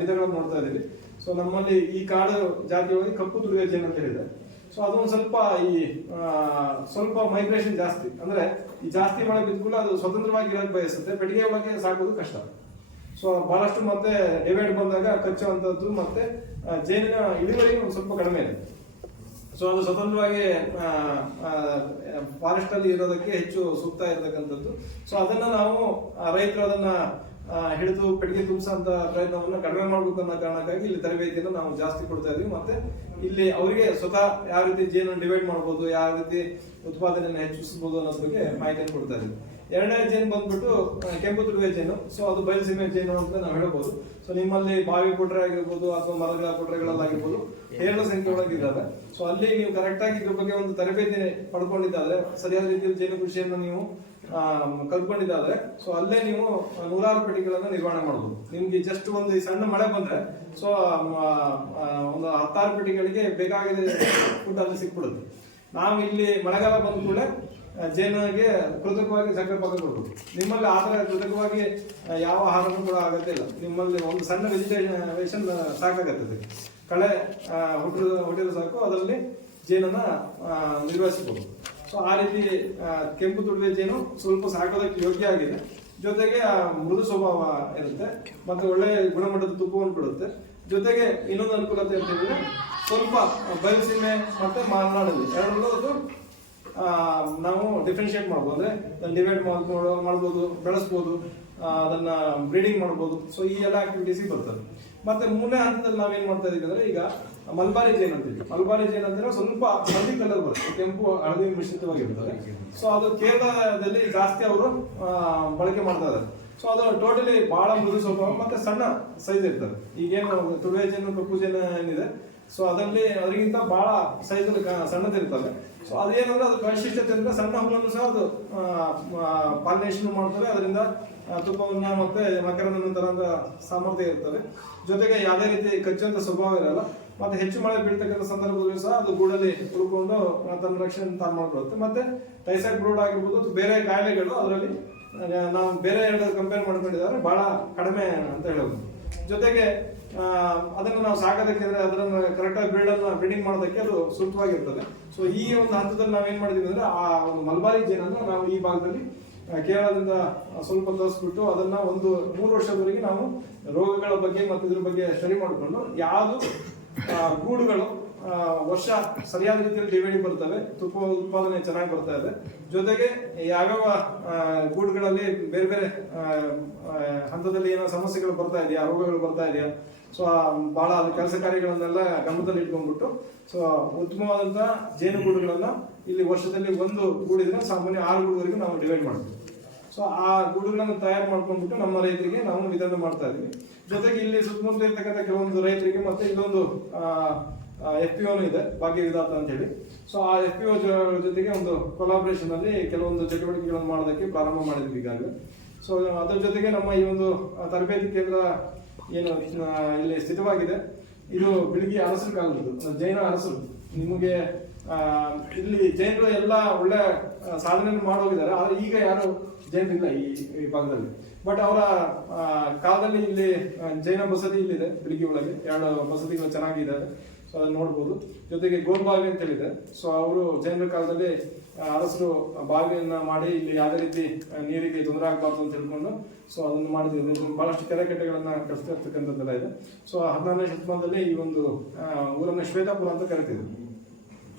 ವಿಧಗಳನ್ನು ನೋಡ್ತಾ ಇದ್ದೀವಿ. ಸೊ ನಮ್ಮಲ್ಲಿ ಈ ಕಾಡು ಜಾತಿಯೊಳಗೆ ಕಪ್ಪು ತುಡುವೆ ಜೈನ್ ಅಂತ ಹೇಳಿದೆ ಸೊ ಅದೊಂದು ಸ್ವಲ್ಪ ಈ ಸ್ವಲ್ಪ ಮೈಗ್ರೇಷನ್ ಜಾಸ್ತಿ. ಅಂದ್ರೆ ಈ ಜಾಸ್ತಿ ಮಳೆ ಬಿದ್ದ ಅದು ಸ್ವತಂತ್ರವಾಗಿ ಇರಕ್ಕೆ ಬಯಸುತ್ತೆ. ಪೆಟ್ಟಿಗೆ ಒಳಗೆ ಸಾಕೋದು ಕಷ್ಟ. ಸೊ ಬಹಳಷ್ಟು ಮತ್ತೆ ಡಿವೈಡ್ ಬಂದಾಗ ಕಚ್ಚುವಂತದ್ದು ಮತ್ತೆ ಜೇನಿನ ಇಳುವರಿ ಒಂದು ಸ್ವಲ್ಪ ಕಡಿಮೆ ಇದೆ. ಸೊ ಅದು ಸ್ವತಂತ್ರವಾಗಿ ಫಾರೆಸ್ಟ್ ಅಲ್ಲಿ ಇರೋದಕ್ಕೆ ಹೆಚ್ಚು ಸೂಕ್ತ ಇರತಕ್ಕಂಥದ್ದು. ಸೊ ಅದನ್ನ ನಾವು ರೈತರು ಅದನ್ನ ಹಿಡಿದು ಹಿಡಿದು ಪೆಟ್ಟಿಗೆ ತುಂಬಿಸಂತ ಪ್ರಯತ್ನವನ್ನು ಕಡಿಮೆ ಮಾಡಬೇಕು ಅನ್ನೋ ಕಾರಣಕ್ಕಾಗಿ ಇಲ್ಲಿ ತರಬೇತಿಯನ್ನು ನಾವು ಜಾಸ್ತಿ ಕೊಡ್ತಾ ಇದೀವಿ. ಮತ್ತೆ ಇಲ್ಲಿ ಅವರಿಗೆ ಸ್ವತಃ ಯಾವ ರೀತಿ ಜೇನನ್ನು ಡಿವೈಡ್ ಮಾಡ್ಬೋದು, ಯಾವ ರೀತಿ ಉತ್ಪಾದನೆಯನ್ನು ಹೆಚ್ಚಿಸಬಹುದು ಅನ್ನೋದ್ರ ಬಗ್ಗೆ ಮಾಹಿತಿಯನ್ನು ಕೊಡ್ತಾ ಇದೀವಿ. ಎರಡನೇ ಜೇನು ಬಂದ್ಬಿಟ್ಟು ಕೆಂಪು ತುಡುವೆ ಜೇನು ಸೊ ಅದು ಬಯಲುಸೀಮೆ ಜೇನು ಅಂತ ನಾವು ಹೇಳ್ಬೋದು. ಸೊ ನಿಮ್ಮಲ್ಲಿ ಬಾವಿ ಕೊಟ್ರೆ ಆಗಿರ್ಬೋದು ಅಥವಾ ಮರಗಳ ಕೊಟ್ರೆಗಳಲ್ಲಾಗಿರ್ಬೋದು ಹೇರಳ ಸಂಖ್ಯೆ ಒಳಗಿದ್ದಾವೆ ಸೊ ಅಲ್ಲಿ ನೀವು ಕರೆಕ್ಟ್ ಆಗಿ ಇದ್ರ ಬಗ್ಗೆ ಒಂದು ತರಬೇತಿ ಪಡ್ಕೊಂಡಿದ್ದಾದ್ರೆ, ಸರಿಯಾದ ರೀತಿಯಲ್ಲಿ ಜೇನು ಕೃಷಿಯನ್ನು ನೀವು ಕಲ್ತ್ಕೊಂಡಿದ್ದಾದ್ರೆ ಸೊ ಅಲ್ಲೇ ನೀವು ನೂರಾರು ಪೆಟ್ಟಿಗೆಗಳನ್ನ ನಿರ್ವಹಣೆ ಮಾಡಬಹುದು ನಿಮ್ಗೆ ಜಸ್ಟ್ ಒಂದು ಈ ಸಣ್ಣ ಮಳೆ ಬಂದ್ರೆ ಸೊ ಒಂದು ಹತ್ತಾರು ಪೆಟ್ಟಿಗೆಗಳಿಗೆ ಬೇಕಾಗಿದೆ ಫುಡ್ ಅಲ್ಲಿ ಸಿಕ್ಬಿಡುತ್ತೆ. ನಾವು ಇಲ್ಲಿ ಮಳೆಗಾಲ ಬಂದ ಕೂಡಲೇ ಜೇನಿಗೆ ಕೃತಕವಾಗಿ ಸಕ್ಕರೆ ಪಾಕ ಕೊಡಬೇಕು ನಿಮ್ಮಲ್ಲಿ ಆ ಥರ ಕೃತಕವಾಗಿ ಯಾವ ಆಹಾರವೂ ಕೂಡ ಆಗತ್ತೆ ಇಲ್ಲ. ನಿಮ್ಮಲ್ಲಿ ಒಂದು ಸಣ್ಣ ವೆಜಿಟೇಷನ್ ಸಾಕಾಗತ್ತದೆ ಕಳೆ ಹುಟ್ಟಿದ ಹುಟ್ಟಿದ ಸಾಕು ಅದರಲ್ಲಿ ಜೇನನ್ನು ನಿರ್ವಹಿಸಬಹುದು ಸೊ ಆ ರೀತಿ ಕೆಂಪು ತುಡಿದ ಜೇನು ಸ್ವಲ್ಪ ಸಾಕೋದಕ್ಕೆ ಯೋಗ್ಯ ಆಗಿದೆ. ಜೊತೆಗೆ ಆ, ಮೃದು ಸ್ವಭಾವ ಇರುತ್ತೆ. ಮತ್ತು ಒಳ್ಳೆ ಗುಣಮಟ್ಟದ ತುಪ್ಪವನ್ನು ಕೊಡುತ್ತೆ ಜೊತೆಗೆ ಇನ್ನೊಂದು ಅನುಕೂಲತೆ ಅಂತ ಹೇಳಿದ್ರೆ ಸ್ವಲ್ಪ ಬಯಲುಸೀಮೆ ಮತ್ತೆ ಮಾಲ್ನಾಡಲ್ಲಿ ಎರಡರಲ್ಲೂ ಅದು ನಾವು ಡಿಫ್ರೆನ್ಷಿಯೇಟ್ ಮಾಡ್ಬೋದು. ಅಂದ್ರೆ ಡಿವೈಡ್ ಮಾಡ್ಬೋದು ಮಾಡ್ಬೋದು, ಬೆಳೆಸ್ಬೋದು ಅದನ್ನು ಅದನ್ನ ಬ್ರೀಡಿಂಗ್ ಮಾಡ್ಬೋದು. ಸೊ ಈ ಎಲ್ಲ ಆಕ್ಟಿವಿಟೀಸ್ ಬರ್ತದೆ. ಮತ್ತೆ ಮೂರನೇ ಹಂತದಲ್ಲಿ ನಾವೇನು ಮಾಡ್ತಾ ಇದ್ದೀವಿ ಅಂದ್ರೆ ಈಗ ಮಲ್ಬಾರಿ ಜೇನ್ ಅಂತೀವಿ ಮಲ್ಬಾರಿ ಜೇನ್ ಅಂದ್ರೆ ಸ್ವಲ್ಪ ಹಳದಿ ಕಲರ್ ಬರುತ್ತೆ. ಕೆಂಪು, ಹಳದಿ ಮಿಶ್ರಿತವಾಗಿರ್ತದೆ. ಸೊ ಅದು ಕೇರಳದಲ್ಲಿ ಜಾಸ್ತಿ ಅವರು ಬಳಕೆ ಮಾಡ್ತಾ ಇದ್ದಾರೆ ಸೊ ಅದು ಟೋಟಲಿ ಬಹಳ ಮೃದು ಸ್ವಲ್ಪ ಮತ್ತೆ ಸಣ್ಣ ಸೈಜ್ ಇರ್ತದೆ. ಈಗೇನು ತುಳುವೆ ಜೇನು, ಕಪ್ಪು ಜೇನು ಏನಿದೆ ಸೊ ಅದರಲ್ಲಿ ಅದರಿಗಿಂತ ಬಹಳ ಸೈಜ್ ಸಣ್ಣದಿರ್ತವೆ ಸೊ ಅದೇನಂದ್ರೆ ಅದು ವೈಶಿಷ್ಟ್ಯತೆ ಅಂದ್ರೆ ಸಣ್ಣ ಹುಲ್ಲನ್ನು ಸಹ ಅದು ಪಾಲಿನೇಷನ್ ಮಾಡ್ತಾರೆ. ಅದರಿಂದ ತುಪ್ಪವನ್ನು ಮತ್ತೆ ಮಕರನ ತರದ ಸಾಮರ್ಥ್ಯ ಇರ್ತವೆ ಜೊತೆಗೆ ಯಾವುದೇ ರೀತಿ ಕಚ್ಚುವಂತ ಸ್ವಭಾವ ಇರಲ್ಲ. ಮತ್ತೆ ಹೆಚ್ಚು ಮಳೆ ಬೀಳ್ತಕ್ಕಂಥ ಸಂದರ್ಭದಲ್ಲೂ ಸಹ ಅದು ಗೂಡಲ್ಲಿ ಉಳ್ಕೊಂಡು ತನ್ನ ರಕ್ಷಣೆ ತಾನು ಮಾಡ್ಕೊಳ್ಳುತ್ತೆ ಮತ್ತೆ ಟೈಸೈಡ್ ಬ್ರೂಡ್ ಆಗಿರ್ಬೋದು ಬೇರೆ ಕಾಯಿಲೆಗಳು, ಅದರಲ್ಲಿ ನಾವು ಬೇರೆ ಎರಡು ಕಂಪೇರ್ ಮಾಡ್ಕೊಂಡಿದ್ದಾರೆ. ಬಹಳ ಕಡಿಮೆ ಅಂತ ಹೇಳ್ಬೋದು. ಜೊತೆಗೆ ಅದನ್ನು ನಾವು ಸಾಕೋದಕ್ಕೆ ಅಂದ್ರೆ ಅದನ್ನ ಕರೆಕ್ಟಾಗಿ ಬಿಲ್ಡನ್ನು ಬಿಲ್ಡಿಂಗ್ ಮಾಡೋದಕ್ಕೆ ಅದು ಸೂಕ್ತವಾಗಿರ್ತದೆ. ಸೊ ಈ ಒಂದು ಹಂತದಲ್ಲಿ ನಾವೇನು ಮಾಡಿದೀವಿ ಅಂದ್ರೆ ಆ ಒಂದು ಮಲ್ಬಾರಿ ಜೇನನ್ನು ನಾವು ಈ ಭಾಗದಲ್ಲಿ ಕೇರಳದಿಂದ ಸ್ವಲ್ಪ ತರಿಸ್ಬಿಟ್ಟು ಅದನ್ನ ಒಂದು ಮೂರು ವರ್ಷದವರೆಗೆ ನಾವು ರೋಗಗಳ ಬಗ್ಗೆ ಮತ್ತು ಇದ್ರ ಬಗ್ಗೆ ಸ್ಟಡಿ ಮಾಡಿಕೊಂಡು ಯಾವುದು ಗೂಡುಗಳು ವರ್ಷ ಸರಿಯಾದ ರೀತಿಯಲ್ಲಿ ಡಿವೈಡಿ ಬರ್ತವೆ, ತುಪ್ಪ ಉತ್ಪಾದನೆ ಚೆನ್ನಾಗಿ ಬರ್ತಾ ಇದೆ. ಜೊತೆಗೆ ಯಾವ್ಯಾವ ಗೂಡುಗಳಲ್ಲಿ ಬೇರೆ ಬೇರೆ ಹಂತದಲ್ಲಿ ಏನೋ ಸಮಸ್ಯೆಗಳು ಬರ್ತಾ ಇದೆಯಾ, ರೋಗಗಳು ಬರ್ತಾ ಇದೆಯಾ ಸೊ ಭಾಳ ಕೆಲಸ ಕಾರ್ಯಗಳನ್ನೆಲ್ಲ ಗಮನದಲ್ಲಿ ಇಟ್ಕೊಂಡ್ಬಿಟ್ಟು ಸೊ ಉತ್ತಮವಾದಂಥ ಜೇನುಗೂಡುಗಳನ್ನು ಇಲ್ಲಿ ವರ್ಷದಲ್ಲಿ ಒಂದು ಗೂಡಿದ್ರೆ ಸಾಮಾನ್ಯ ಆರು ಗೂಡುವರೆಗೂ ನಾವು ಡಿವೈಡ್ ಮಾಡ್ತೀವಿ. ಸೊ ಆ ಗೂಡುಗಳನ್ನು ತಯಾರು ಮಾಡ್ಕೊಂಡ್ಬಿಟ್ಟು ನಮ್ಮ ರೈತರಿಗೆ ನಾವು ವಿತರಣೆ ಮಾಡ್ತಾ ಇದ್ದೀವಿ. ಜೊತೆಗೆ ಇಲ್ಲಿ ಸುತ್ತಮುತ್ತ ಇರ್ತಕ್ಕಂಥ ಕೆಲವೊಂದು ರೈತರಿಗೆ ಮತ್ತೆ ಇನ್ನೊಂದು ಎಫ್ ಪಿ ಇದೆ ಭಾಗ್ಯ ವಿಧಾತ ಅಂತ ಹೇಳಿ. ಸೊ ಆ ಎಫ್ ಪಿ ಜೊತೆಗೆ ಒಂದು ಕೊಲಾಬ್ರೇಷನ್ ಅಲ್ಲಿ ಕೆಲವೊಂದು ಚಟುವಟಿಕೆಗಳನ್ನು ಮಾಡೋದಕ್ಕೆ ಪ್ರಾರಂಭ ಮಾಡಿದ್ವಿ ಈಗಾಗಲೇ. ಸೊ ಅದರ ಜೊತೆಗೆ ನಮ್ಮ ಈ ಒಂದು ತರಬೇತಿ ಕೇಂದ್ರ ಏನು ಇಲ್ಲಿ ಸ್ಥಿತವಾಗಿದೆ. ಇದು ಬೆಳಿಗ್ಗೆ ಅರಸರು ಕಾಲದ್ದು ಜೈನ ಅರಸರು. ನಿಮಗೆ ಇಲ್ಲಿ ಜೈನರು ಎಲ್ಲ ಒಳ್ಳೆ ಸಾಧನೆಯನ್ನು ಮಾಡೋಗಿದ್ದಾರೆ. ಆದರೆ ಈಗ ಯಾರು ಜೈನರಿಲ್ಲ ಈ ಈ ಭಾಗದಲ್ಲಿ. ಬಟ್ ಅವರ ಕಾಲದಲ್ಲಿ ಇಲ್ಲಿ ಜೈನ ಬಸದಿ ಇಲ್ಲಿದೆ, ಬೆಳಿಗ್ಗೆ ಒಳಗೆ. ಎರಡು ಬಸದಿಗಳು ಚೆನ್ನಾಗಿದ್ದಾವೆ ಸೊ ಅದನ್ನ ನೋಡ್ಬೋದು. ಜೊತೆಗೆ ಗೋಲ್ಬಾವಿ ಅಂತ ಹೇಳಿದೆ ಸೊ ಅವರು ಜೈನರ ಕಾಲದಲ್ಲಿ ಅರಸರು ಬಾವಿಯನ್ನ ಮಾಡಿ ಇಲ್ಲಿ ಯಾವುದೇ ರೀತಿ ನೀರಿಗೆ ತೊಂದರೆ ಆಗಬಾರ್ದು ಅಂತ ಹೇಳ್ಕೊಂಡು ಸೊ ಅದನ್ನು ಮಾಡಿದ್ರು. ಬಹಳಷ್ಟು ಕೆರೆ ಕಟ್ಟೆಗಳನ್ನ ಇರ್ತಕ್ಕಂಥದ್ದೆಲ್ಲ ಇದೆ ಸೊ ಹದಿನಾರನೇ ಶತಮಾನದಲ್ಲಿ ಈ ಒಂದು ಊರನ್ನು ಶ್ವೇತಾಪುರ ಅಂತ ಕರಿತಿದ್ರು.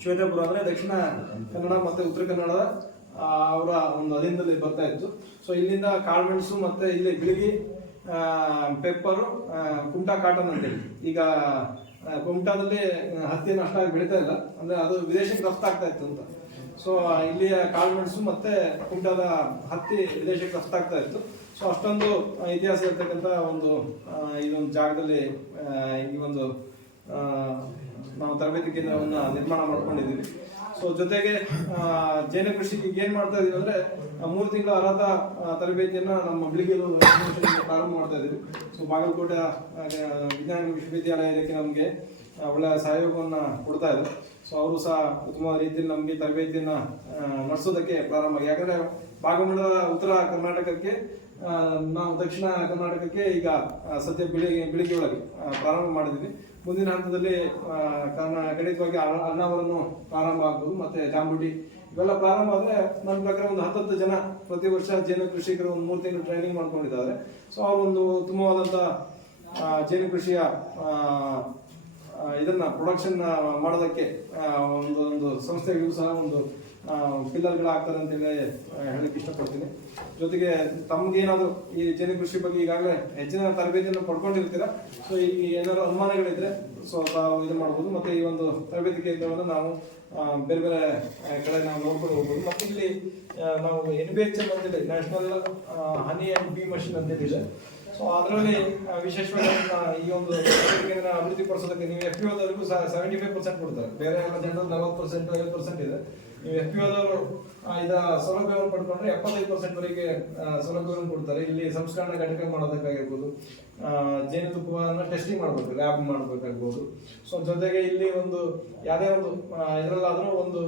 ಶ್ವೇತಾಪುರ ಅಂದರೆ ದಕ್ಷಿಣ ಕನ್ನಡ ಮತ್ತು ಉತ್ತರ ಕನ್ನಡ ಅವರ ಒಂದು ಅಧೀನದಲ್ಲಿ ಬರ್ತಾ ಇತ್ತು. ಸೊ ಇಲ್ಲಿಂದ ಕಾಳ್ಮೆಣಸು ಮತ್ತು ಇಲ್ಲಿ ಬಿಳಿಗಿ ಪೆಪ್ಪರು ಕುಂಟಾ ಕಾಟನ್ ಅಂತೇಳಿ. ಈಗ ಕುಮಟಾದಲ್ಲಿ ಹತ್ತಿಯನ್ನು ಅಷ್ಟಾಗಿ ಬೆಳೀತಾ ಇಲ್ಲ. ಅಂದ್ರೆ ಅದು ವಿದೇಶಕ್ಕೆ ರಫ್ತಾಗ್ತಾ ಇತ್ತು ಅಂತ. ಸೊ ಇಲ್ಲಿಯ ಕಾಳುಮೆಣಸು ಮತ್ತೆ ಕುಮಟಾದ ಹತ್ತಿ ವಿದೇಶಕ್ಕೆ ರಫ್ತಾಗ್ತಾ ಇತ್ತು. ಸೊ ಅಷ್ಟೊಂದು ಇತಿಹಾಸ ಇರ್ತಕ್ಕಂಥ ಒಂದು ಇದೊಂದು ಜಾಗದಲ್ಲಿ ಈ ಒಂದು ನಾವು ತರಬೇತಿ ಕೇಂದ್ರವನ್ನು ನಿರ್ಮಾಣ ಮಾಡ್ಕೊಂಡಿದ್ದೀವಿ. ಸೊ ಜೊತೆಗೆ ಜೈನ ಕೃಷಿಗೆ ಏನ್ ಮಾಡ್ತಾ ಇದೀವಿ ಅಂದ್ರೆ ಮೂರು ತಿಂಗಳ ಅರ್ಹತ ತರಬೇತಿಯನ್ನ ನಮ್ಮ ಬಿಳಿಗೆಲು ಪ್ರಾರಂಭ ಮಾಡ್ತಾ ಇದೀವಿ ಸೊ ಬಾಗಲಕೋಟೆ ವಿಜ್ಞಾನ ವಿಶ್ವವಿದ್ಯಾಲಯ ಇದಕ್ಕೆ ನಮಗೆ ಒಳ್ಳೆ ಸಹಯೋಗವನ್ನ ಕೊಡ್ತಾ ಇದ್ರು ಸೊ ಅವರು ಸಹ ಉತ್ತಮ ರೀತಿಯಲ್ಲಿ ನಮಗೆ ತರಬೇತಿಯನ್ನ ನಡೆಸೋದಕ್ಕೆ ಪ್ರಾರಂಭ. ಯಾಕಂದ್ರೆ, ಭಾಗಮಂಡಲ ಉತ್ತರ ಕರ್ನಾಟಕಕ್ಕೆ ನಾವು ದಕ್ಷಿಣ ಕರ್ನಾಟಕಕ್ಕೆ ಈಗ ಸದ್ಯ ಬೆಳಿಗ್ಗೆ ಬೆಳಿಗ್ಗೆ ಒಳಗೆ ಪ್ರಾರಂಭ ಮಾಡಿದ್ದೀವಿ. ಮುಂದಿನ ಹಂತದಲ್ಲಿ ಕರ್ನಾ ಖಂಡಿತವಾಗಿ ಅಣ್ಣಾವರನ್ನು ಪ್ರಾರಂಭ ಆಗ್ಬೋದು. ಮತ್ತೆ ಜಾಂಬುಟಿ ಇವೆಲ್ಲ ಪ್ರಾರಂಭ ಆದರೆ ನನ್ನ ಪ್ರಕಾರ ಒಂದು ಹತ್ತತ್ತು ಜನ ಪ್ರತಿ ವರ್ಷ ಜೇನು ಕೃಷಿಕರು ಒಂದು ಮೂರು ತಿಂಗಳು ಟ್ರೈನಿಂಗ್ ಮಾಡ್ಕೊಂಡಿದ್ದಾರೆ. ಸೊ ಅವರೊಂದು ಒಂದು ಉತ್ತಮವಾದಂತ ಜೇನು ಕೃಷಿಯ ಇದನ್ನ ಪ್ರೊಡಕ್ಷನ್ ಮಾಡೋದಕ್ಕೆ ಒಂದು ಒಂದು ಸಂಸ್ಥೆಗೂ ಸಹ ಒಂದು ಪಿಲ್ಲರ್ಗಳಾಗ್ತಾರೆ ಅಂತೇಳಿ ಹೇಳಿ ಹೇಳಕ್ ಇಷ್ಟಪಡ್ತೀನಿ. ಜೊತೆಗೆ ತಮ್ಗೇನಾದ್ರು ಈ ಜೇನು ಕೃಷಿ ಬಗ್ಗೆ ಈಗಾಗಲೇ ಹೆಚ್ಚಿನ ತರಬೇತಿಯನ್ನು ಪಡ್ಕೊಂಡಿರ್ತೀರಾ? ಸೊ ಈ ಏನಾದ್ರು ಅನುಮಾನಗಳಿದ್ರೆ ಸೊ ತಾವು ಇದು ಮಾಡ್ಬೋದು. ಮತ್ತೆ ಈ ಒಂದು ತರಬೇತಿ ಕೇಂದ್ರವನ್ನು ನಾವು ಬೇರೆ ಬೇರೆ ಕಡೆ ನಾವು ನೋಡ್ಕೊಂಡು ಹೋಗ್ಬೋದು. ಮತ್ತೆ ಇಲ್ಲಿ ನಾವು ಎನ್ ಬಿ ಎಚ್ ಎಲ್ ಅಂತೇಳಿ national honey and bee mission ಅಂತೇಳಿ ಇದೆ. ಸೊ ಅದರಲ್ಲಿ ವಿಶೇಷವಾಗಿ ಈ ಒಂದು ಅಭಿವೃದ್ಧಿ ಪಡಿಸೋದಕ್ಕೆ ನೀವು ಎಫ್ ಪಿ ಓದವರೆಗೂ ಸೆವೆಂಟಿ ಫೈವ್ ಪರ್ಸೆಂಟ್ ಕೊಡ್ತಾರೆ. ಬೇರೆ ಎಲ್ಲ ಜನರು ನಲವತ್ತು ಪರ್ಸೆಂಟ್ ಐವತ್ತು ಪರ್ಸೆಂಟ್ ಇದೆ. ನೀವು ಎಫ್ ಪಿ ಓದವರು ಇದ ಸೌಲಭ್ಯವನ್ನು ಪಡ್ಕೊಂಡ್ರೆ ಎಪ್ಪತ್ತೈದು ಪರ್ಸೆಂಟ್ ವರೆಗೆ ಆ, ಸೌಲಭ್ಯವನ್ನು ಕೊಡ್ತಾರೆ. ಇಲ್ಲಿ ಸಂಸ್ಕರಣೆ ಘಟಕ ಮಾಡೋದಕ್ಕಾಗಿರ್ಬೋದು. ಜೇನುತುಪ್ಪವನ್ನು ಟೆಸ್ಟಿಂಗ್ ಮಾಡಬೇಕು ಲ್ಯಾಬ್ ಮಾಡಬೇಕಾಗ್ಬೋದು. ಸೊ ಜೊತೆಗೆ ಇಲ್ಲಿ ಒಂದು ಯಾವುದೇ ಒಂದು ಇದರಲ್ಲಾದರೂ ಒಂದು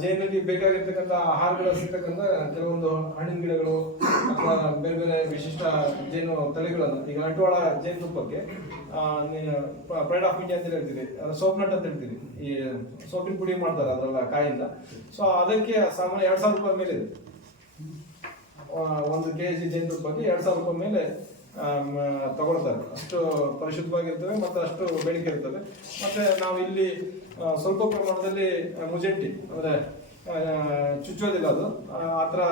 ಜೇನಿಗೆ ಬೇಕಾಗಿರ್ತಕ್ಕಂಥ ಆಹಾರಗಳು ಸಿಗ್ತಕ್ಕಂಥ ಕೆಲವೊಂದು ಹಣ್ಣಿನ ಗಿಡಗಳು ಅಥವಾ ಬೇರೆ ಬೇರೆ ವಿಶಿಷ್ಟ ಜೇನು ತಳಿಗಳನ್ನು ಈಗ ಅಂಟ್ವಾಳ ಜೇನುತುಪ್ಪಕ್ಕೆ ಪ್ರೈಡ್ ಆಫ್ ಇಂಡಿಯಾ ಅಂತ ಹೇಳ್ತೀವಿ ಸೋಪ್ ನಟ್ ಅಂತ ಹೇಳ್ತೀವಿ ಈ ಸೋಪಿನ ಪುಡಿ ಮಾಡ್ತಾರೆ ಅದರಲ್ಲ, ಕಾಯಿಂದ. ಸೊ ಅದಕ್ಕೆ ಸಾಮಾನ್ಯ ಎರಡು ಸಾವಿರ ರೂಪಾಯಿ ಮೇಲೆ ಇದೆ. ಒಂದು ಕೆ ಜಿ ಜೇನುತುಪ್ಪಕ್ಕೆ ಎರಡು ಸಾವಿರ ರೂಪಾಯಿ ಮೇಲೆ ತಗೊಳ್ತಾರೆ. ಅಷ್ಟು ಪರಿಶುದ್ಧವಾಗಿರ್ತವೆ ಮತ್ತು ಅಷ್ಟು ಬೇಡಿಕೆ ಇರ್ತದೆ. ಮತ್ತೆ ನಾವು ಇಲ್ಲಿ ಸ್ವಲ್ಪ ಪ್ರಮಾಣದಲ್ಲಿ ಮುಜೆಟ್ಟಿ, ಅಂದರೆ ಚುಚ್ಚೋದಿಲ್ಲ ಅದು. ಆ ಥರ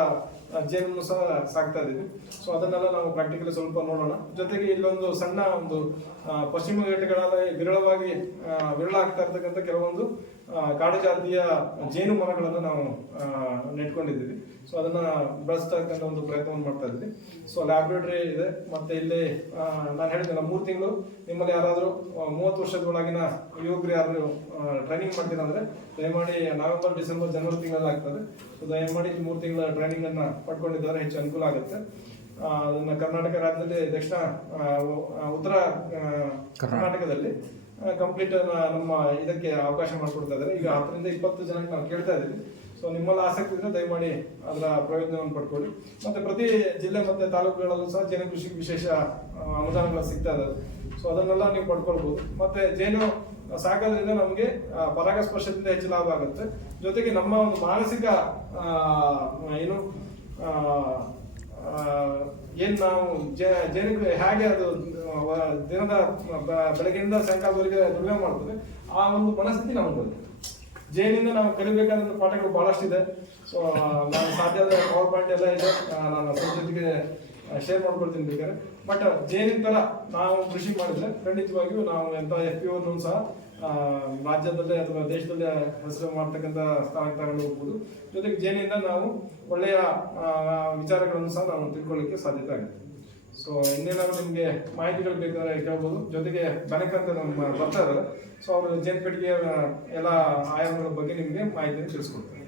ಜೇನನ್ನು ಸಹ ಸಾಕ್ತಾ ಇದ್ದೀವಿ. ಸೊ ಅದನ್ನೆಲ್ಲ ನಾವು ಪ್ರಾಕ್ಟಿಕಲಿ ಸ್ವಲ್ಪ ನೋಡೋಣ. ಜೊತೆಗೆ ಇಲ್ಲೊಂದು ಸಣ್ಣ ಒಂದು ಪಶ್ಚಿಮ ಘಟ್ಟಗಳಲ್ಲಿ ವಿರಳವಾಗಿ ವಿರಳ ಆಗ್ತಾ ಇರ್ತಕ್ಕಂಥ ಕೆಲವೊಂದು ಕಾಡು ಜಾತಿಯ ಜೇನು ಮರಗಳನ್ನು ನಾವು ನೆಟ್ಕೊಂಡಿದ್ದೀವಿ. ಸೊ ಅದನ್ನ ಬೆಳೆಸ್ತಾ ಇರ್ತಕ್ಕಂಥ ಒಂದು ಪ್ರಯತ್ನವನ್ನು ಮಾಡ್ತಾ ಇದ್ದೀವಿ. ಸೊ ಲ್ಯಾಬ್ರೇಟರಿ ಇದೆ. ಮತ್ತೆ ಇಲ್ಲಿ ನಾನು ಹೇಳಿದ್ದೇನೆ ಮೂರು ತಿಂಗಳು ನಿಮ್ಮಲ್ಲಿ ಯಾರಾದರೂ ಮೂವತ್ತು ವರ್ಷದೊಳಗಿನ ಯುವಕರು ಯಾರು ಟ್ರೈನಿಂಗ್ ಮಾಡ್ತೀರಾ ಅಂದ್ರೆ ದಯಮಾಡಿ ನವೆಂಬರ್ ಡಿಸೆಂಬರ್ ಜನವರಿ ತಿಂಗಳಲ್ಲಿ ಆಗ್ತದೆ. ಸೊ ದಯಮಾಡಿ ಮೂರು ತಿಂಗಳ ಟ್ರೈನಿಂಗ್ ಅನ್ನ ಪಡ್ಕೊಂಡಿದ್ದಾರೆ. ಹೆಚ್ಚು ಅನುಕೂಲ ಆಗುತ್ತೆ. ಅದನ್ನ ಕರ್ನಾಟಕ ರಾಜ್ಯದಲ್ಲಿ ದಕ್ಷಿಣ ಉತ್ತರ ಕರ್ನಾಟಕದಲ್ಲಿ ಕಂಪ್ಲೀಟ್ ನಮ್ಮ ಇದಕ್ಕೆ ಅವಕಾಶ ಮಾಡಿಕೊಡ್ತಾ ಇದ್ದಾರೆ. ಈಗ ಹತ್ತರಿಂದ ಇಪ್ಪತ್ತು ಜನಕ್ಕೆ ನಾವು ಕೇಳ್ತಾ ಇದ್ದೀವಿ ಸೊ ನಿಮ್ಮಲ್ಲಿ ಆಸಕ್ತಿ ಇದ್ರೆ ದಯಮಾಡಿ ಅದರ ಪ್ರಯೋಜನವನ್ನು ಪಡ್ಕೊಳ್ಳಿ. ಮತ್ತೆ ಪ್ರತಿ ಜಿಲ್ಲೆ ಮತ್ತೆ ತಾಲೂಕುಗಳಲ್ಲೂ ಸಹ ಜೇನು ಕೃಷಿಗೆ ವಿಶೇಷ ಅನುದಾನಗಳು ಸಿಗ್ತಾ ಇದ್ದಾವೆ ಸೊ ಅದನ್ನೆಲ್ಲ ನೀವು ಪಡ್ಕೊಳ್ಬಹುದು ಮತ್ತೆ ಜೇನು ಸಾಕೋದ್ರಿಂದ ನಮಗೆ ಪರಾಗಸ್ಪರ್ಶದಿಂದ ಹೆಚ್ಚು ಲಾಭ ಆಗುತ್ತೆ. ಜೊತೆಗೆ ನಮ್ಮ ಒಂದು ಮಾನಸಿಕ ಏನು ಏನ್ ನಾವು ಜೇ- ಜೇನಿಗೆ ಹೇಗೆ ಅದು ದಿನದ ಬೆಳಗ್ಗೆಯಿಂದ ಸಾಯಂಕಾಲದವರೆಗೆ ದುರ್ಗ ಮಾಡ್ತದೆ, ಆ ಒಂದು ಮನಸ್ಥಿತಿ ನಮಗೆ ಬರುತ್ತೆ ಜೇನಿಂದ ನಾವು ಕಲಿಬೇಕಾದಂತ ಪಾಠಗಳು ಬಹಳಷ್ಟಿದೆ. ಸೊ ನಾನು ಸಾಧ್ಯ ಪವರ್ ಪಾಯಿಂಟ್ ಎಲ್ಲ ಇದೆ. ನಾನು ಜೊತೆಗೆ ಶೇರ್ ಮಾಡ್ಕೊಳ್ತೀನಿ ಬೇಕಾದ್ರೆ. ಬಟ್ ಜೈನಿನ ಥರ ನಾವು ಕೃಷಿ ಮಾಡಿದ್ರೆ ಖಂಡಿತವಾಗಿಯೂ ನಾವು ಎಂಥ ಎಫ್ ಪಿ ಸಹ ರಾಜ್ಯದಲ್ಲೇ ಅಥವಾ ದೇಶದಲ್ಲೇ ಹೆಸರು ಮಾಡ್ತಕ್ಕಂಥ ತಗೊಂಡು ಹೋಗ್ಬೋದು ಜೊತೆಗೆ ಜೇನಿಂದ ನಾವು ಒಳ್ಳೆಯ ವಿಚಾರಗಳನ್ನು ಸಹ ನಾವು ತಿಳ್ಕೊಳ್ಳಿಕ್ಕೆ ಸಾಧ್ಯತೆ ಆಗುತ್ತೆ ಸೊ ಇನ್ನೇನಾದ್ರು ನಿಮಗೆ ಮಾಹಿತಿಗಳು ಬೇಕಾದ್ರೆ ಕೇಳ್ಬೋದು. ಜೊತೆಗೆ ಬೆನಕ್ ಅಂತ ನಮ್ಮ ಬರ್ತಾ ಇದ್ದಾರೆ ಸೊ ಅವರು ಜೇನು ಎಲ್ಲ ಆಯಾಮಗಳ ಬಗ್ಗೆ ನಿಮಗೆ ಮಾಹಿತಿಯನ್ನು ತಿಳಿಸ್ಕೊಡ್ತಾರೆ.